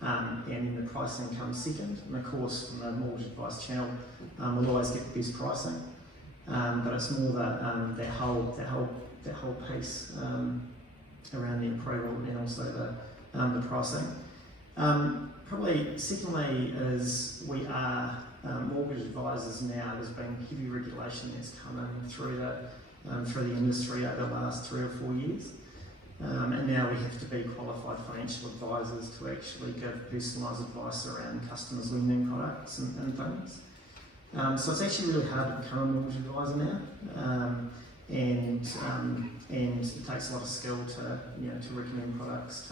And then the pricing comes second, and of course from the mortgage advice channel we'll always get the best pricing, but it's more that whole piece around the approval and also the pricing. Probably secondly is we are mortgage advisors now. There's been heavy regulation that's come in through the industry over the last 3 or 4 years. And now we have to be qualified financial advisors to actually give personalised advice around customers' lending products and things. So it's actually really hard to become a mortgage advisor now, and it takes a lot of skill to recommend products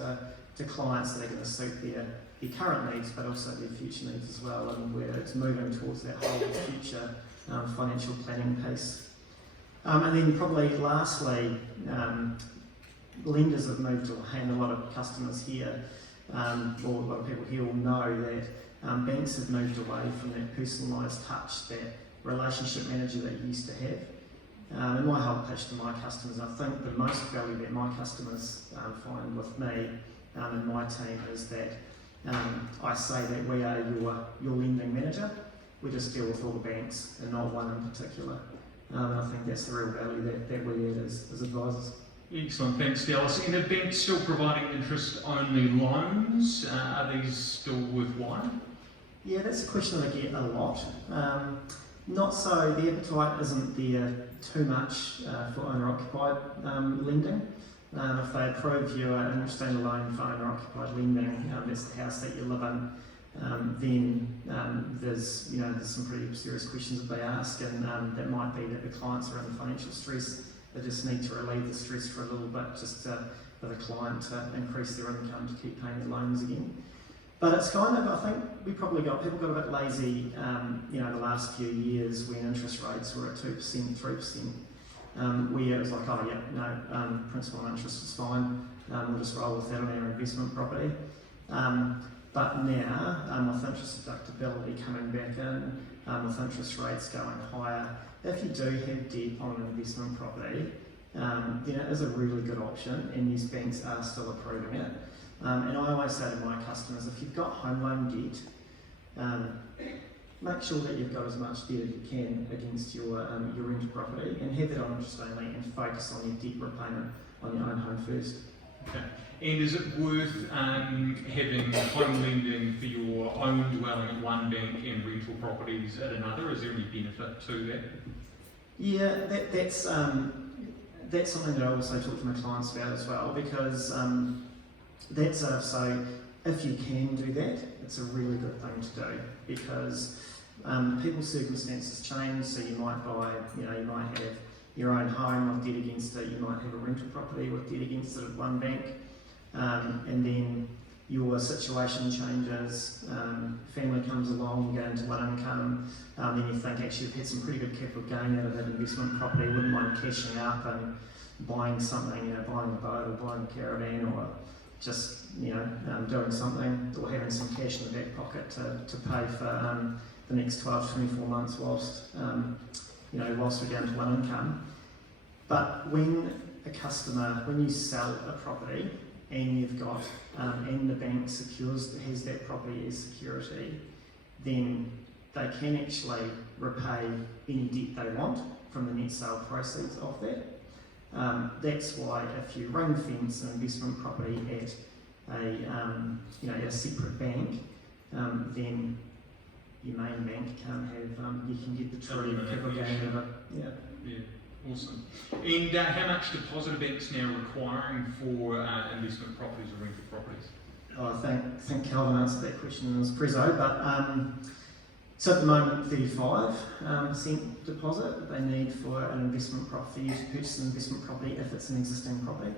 to clients that are going to suit their current needs, but also their future needs as well, and where it's moving towards that whole future financial planning piece. And then probably lastly, lenders have moved to, and a lot of customers here, or a lot of people here will know that banks have moved away from that personalised touch, that relationship manager that you used to have. And my whole pitch to my customers, I think the most value that my customers find with me and my team is that I say that we are your lending manager. We just deal with all the banks and not one in particular. And I think that's the real value that we add as advisors. Excellent, thanks Dallas. And are banks still providing interest-only loans? Are these still worthwhile? Yeah, that's a question I get a lot. Not so, the appetite isn't there too much for owner-occupied lending. If they approve you an interest-only loan for owner-occupied lending, that's the house that you live in, then there's some pretty serious questions that they ask, and that might be that the clients are in financial stress. They just need to relieve the stress for a little bit, just for the client to increase their income to keep paying their loans again. But it's kind of, I think people got a bit lazy, the last few years when interest rates were at 2%, 3%. Where it was like, oh yeah, principal and interest is fine. We'll just roll with that on our investment property. But But now, with interest deductibility coming back in, with interest rates going higher, if you do have debt on an investment property, then it is a really good option, and these banks are still approving it. And I always say to my customers, if you've got home loan debt, make sure that you've got as much debt as you can against your rental property, and have that on interest only, and focus on your debt repayment on your own home first. Okay. And is it worth having home lending for your own dwelling at one bank and rental properties at another? Is there any benefit to that? Yeah, that's something that I also talk to my clients about as well, because that's so if you can do that, it's a really good thing to do, because people's circumstances change. So you might buy, you might have your own home with debt against it, you might have a rental property with debt against it at one bank, and then your situation changes, family comes along, you go into one income, then you think actually you've had some pretty good capital gain out of that investment property, wouldn't mind cashing up and buying something, buying a boat or buying a caravan, or just doing something, or having some cash in the back pocket to pay for the next 12 to 24 months whilst we're down to one income. But when you sell a property and you've got and the bank has that property as security, then they can actually repay any debt they want from the net sale proceeds of that. That's why if you ring fence an investment property at a separate bank, then your main bank can't have, you can get the true capital gain out of it. Yeah, awesome. And how much deposit are banks now requiring for investment properties or rental properties? I think Calvin answered that question in his preso, but so at the moment 35% deposit they need for an investment property, to purchase an investment property if it's an existing property.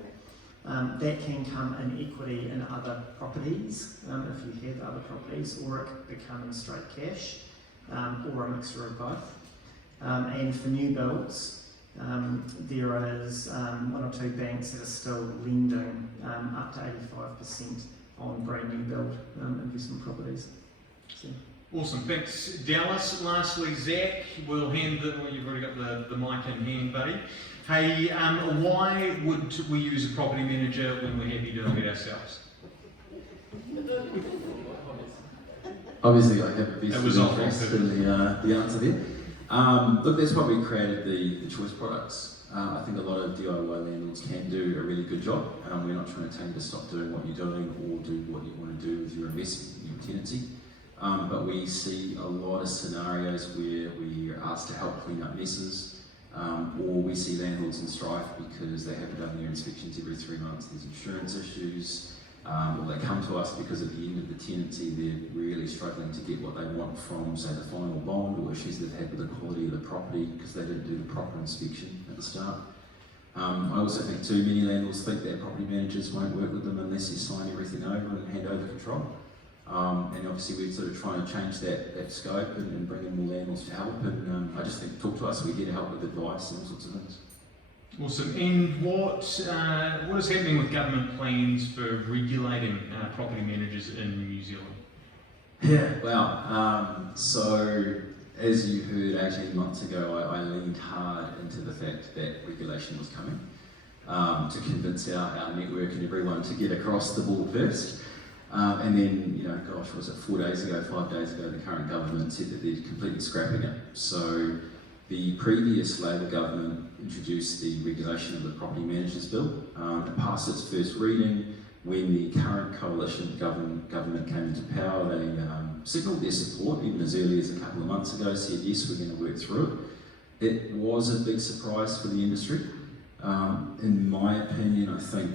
That can come in equity in other properties, if you have other properties, or it could become in straight cash, or a mixture of both. And for new builds, there is one or two banks that are still lending up to 85% on brand new build investment properties. So. Awesome, thanks Dallas. Lastly, Zach, you've already got the mic in hand, buddy. Hey, why would we use a property manager when we're happy doing it ourselves? Obviously, I have a That was vested interest in the answer there. Look, that's why we created the choice products. I think a lot of DIY landlords can do a really good job. We're not trying to tell you to stop doing what you're doing or do what you want to do with your investment, your tenancy. But we see a lot of scenarios where we are asked to help clean up messes, or we see landlords in strife because they haven't done their inspections every 3 months, there's insurance issues, or they come to us because at the end of the tenancy they're really struggling to get what they want from, say, the final bond, or issues they've had with the quality of the property because they didn't do the proper inspection at the start. I also think too many landlords think that property managers won't work with them unless you sign everything over and hand over control. And obviously we're sort of trying to change that scope and bring in more landlords to help, and I just think, talk to us, we're here to help with advice and all sorts of things. Awesome. And what is happening with government plans for regulating property managers in New Zealand? Yeah, wow. So as you heard 18 months ago, I leaned hard into the fact that regulation was coming to convince our network and everyone to get across the board first. And then, was it 4 days ago, 5 days ago, the current government said that they're completely scrapping it. So the previous Labor government introduced the regulation of the Property Managers Bill. It passed its first reading. When the current coalition government came into power, they signalled their support, even as early as a couple of months ago, said yes, we're going to work through it. It was a big surprise for the industry. In my opinion, I think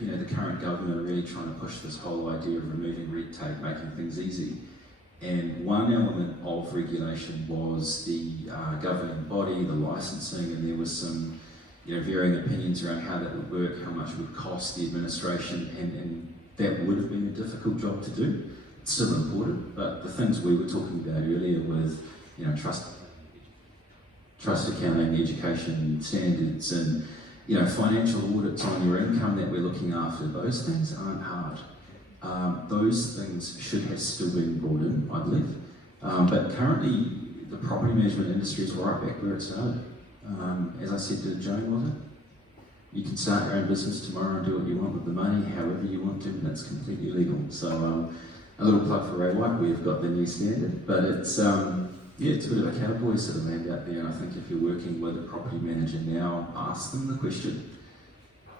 the current government are really trying to push this whole idea of removing red tape, making things easy. And one element of regulation was the governing body, the licensing, and there was some varying opinions around how that would work, how much it would cost the administration, and that would have been a difficult job to do. It's still important, but the things we were talking about earlier with trust accounting, education standards, and financial audits on your income that we're looking after, those things aren't hard. Those things should have still been brought in, I believe. But currently, the property management industry is right back where it started. As I said to Joan, was it? You can start your own business tomorrow and do what you want with the money, however you want to, and it's completely legal. So, a little plug for Ray White, we've got the new standard, but it's it's a bit of a cowboy sort of land out there, and I think if you're working with a property manager now, ask them the question.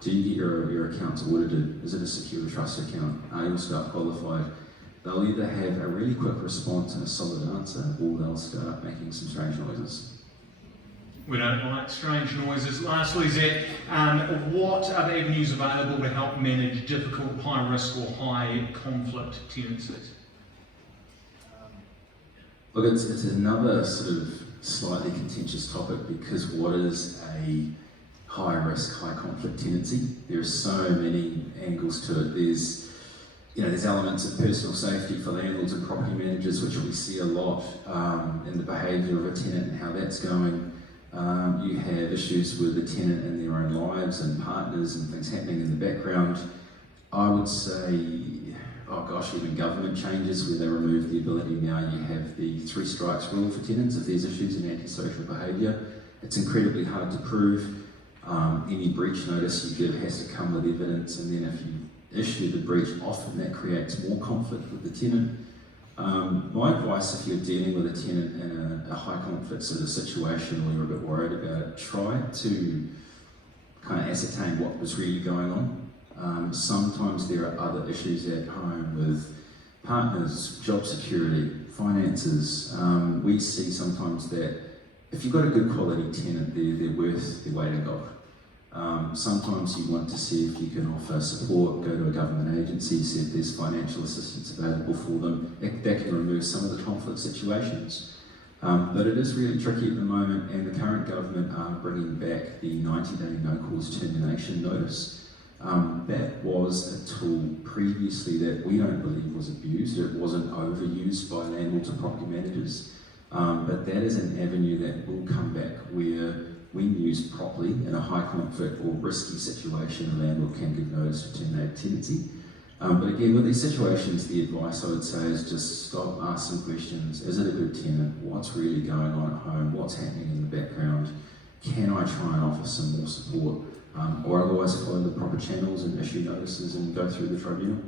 Do you get your accounts audited? Is it a secure trust account? Are your staff qualified? They'll either have a really quick response and a solid answer, or they'll start making some strange noises. We don't like strange noises. Lastly, Zach, what are the avenues available to help manage difficult, high risk or high conflict tenancies? Look, it's another sort of slightly contentious topic, because what is a high risk, high conflict tenancy? There are so many angles to it. There's elements of personal safety for landlords and property managers, which we see a lot in the behaviour of a tenant and how that's going. You have issues with the tenant in their own lives and partners and things happening in the background. I would say, even government changes where they remove the ability now, you have the 3 strikes rule for tenants if there's issues in antisocial behaviour. It's incredibly hard to prove. Any breach notice you give has to come with evidence, and then if you issue the breach, often that creates more conflict with the tenant. My advice, if you're dealing with a tenant in a high conflict sort of situation where you're a bit worried about it, try to kind of ascertain what was really going on. Sometimes there are other issues at home with partners, job security, finances. We see sometimes that if you've got a good quality tenant, they're worth their weight in gold. Sometimes you want to see if you can offer support, go to a government agency, see if there's financial assistance available for them. That can remove some of the conflict situations. But it is really tricky at the moment, and the current government are bringing back the 90-day no-cause termination notice. That was a tool previously that we don't believe was abused. It wasn't overused by landlords and property managers. But that is an avenue that will come back where, when used properly in a high conflict or risky situation, a landlord can give notice to terminate tenancy. But again, with these situations, the advice I would say is just stop, ask some questions. Is it a good tenant? What's really going on at home? What's happening in the background? Can I try and offer some more support? Or otherwise follow the proper channels and issue notices and go through the tribunal.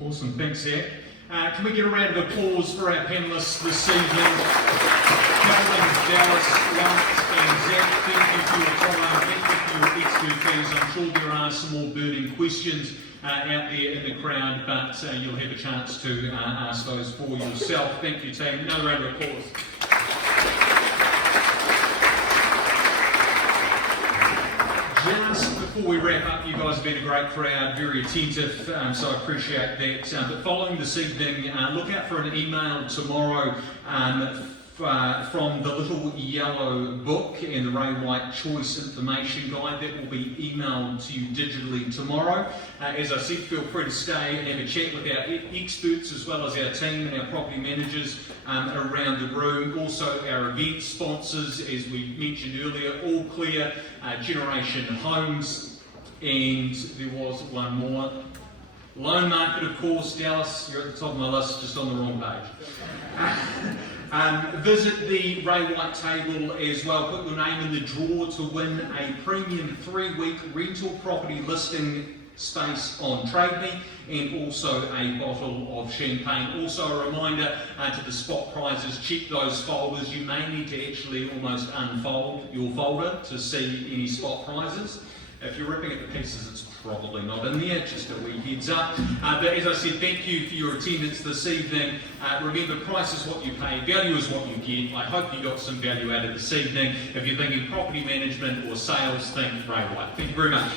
Awesome, thanks Zach. Can we get a round of applause for our panellists this evening? Kelvin, Dallas, Lance and Zach, thank you for your time, thank you for your expertise. I'm sure there are some more burning questions out there in the crowd, but you'll have a chance to ask those for yourself. Thank you team, another round of applause. Just before we wrap up, you guys have been a great crowd, very attentive, so I appreciate that. But following this evening, look out for an email tomorrow from the Little Yellow Book and the Ray White Choice Information Guide. That will be emailed to you digitally tomorrow. As I said, feel free to stay and have a chat with our experts as well as our team and our property managers around the room. Also our event sponsors, as we mentioned earlier, All Clear, Generation Homes, and there was one more. Loan Market, of course. Dallas, you're at the top of my list, just on the wrong page. Visit the Ray White table as well. Put your name in the draw to win a premium 3-week rental property listing space on Trade Me, and also a bottle of champagne. Also a reminder to the spot prizes, check those folders. You may need to actually almost unfold your folder to see any spot prizes. If you're ripping at the pieces, it's probably not in there, just a wee heads up. But as I said, thank you for your attendance this evening. Remember, price is what you pay, value is what you get. I hope you got some value out of this evening. If you're thinking property management or sales, think Ray White. Thank you very much.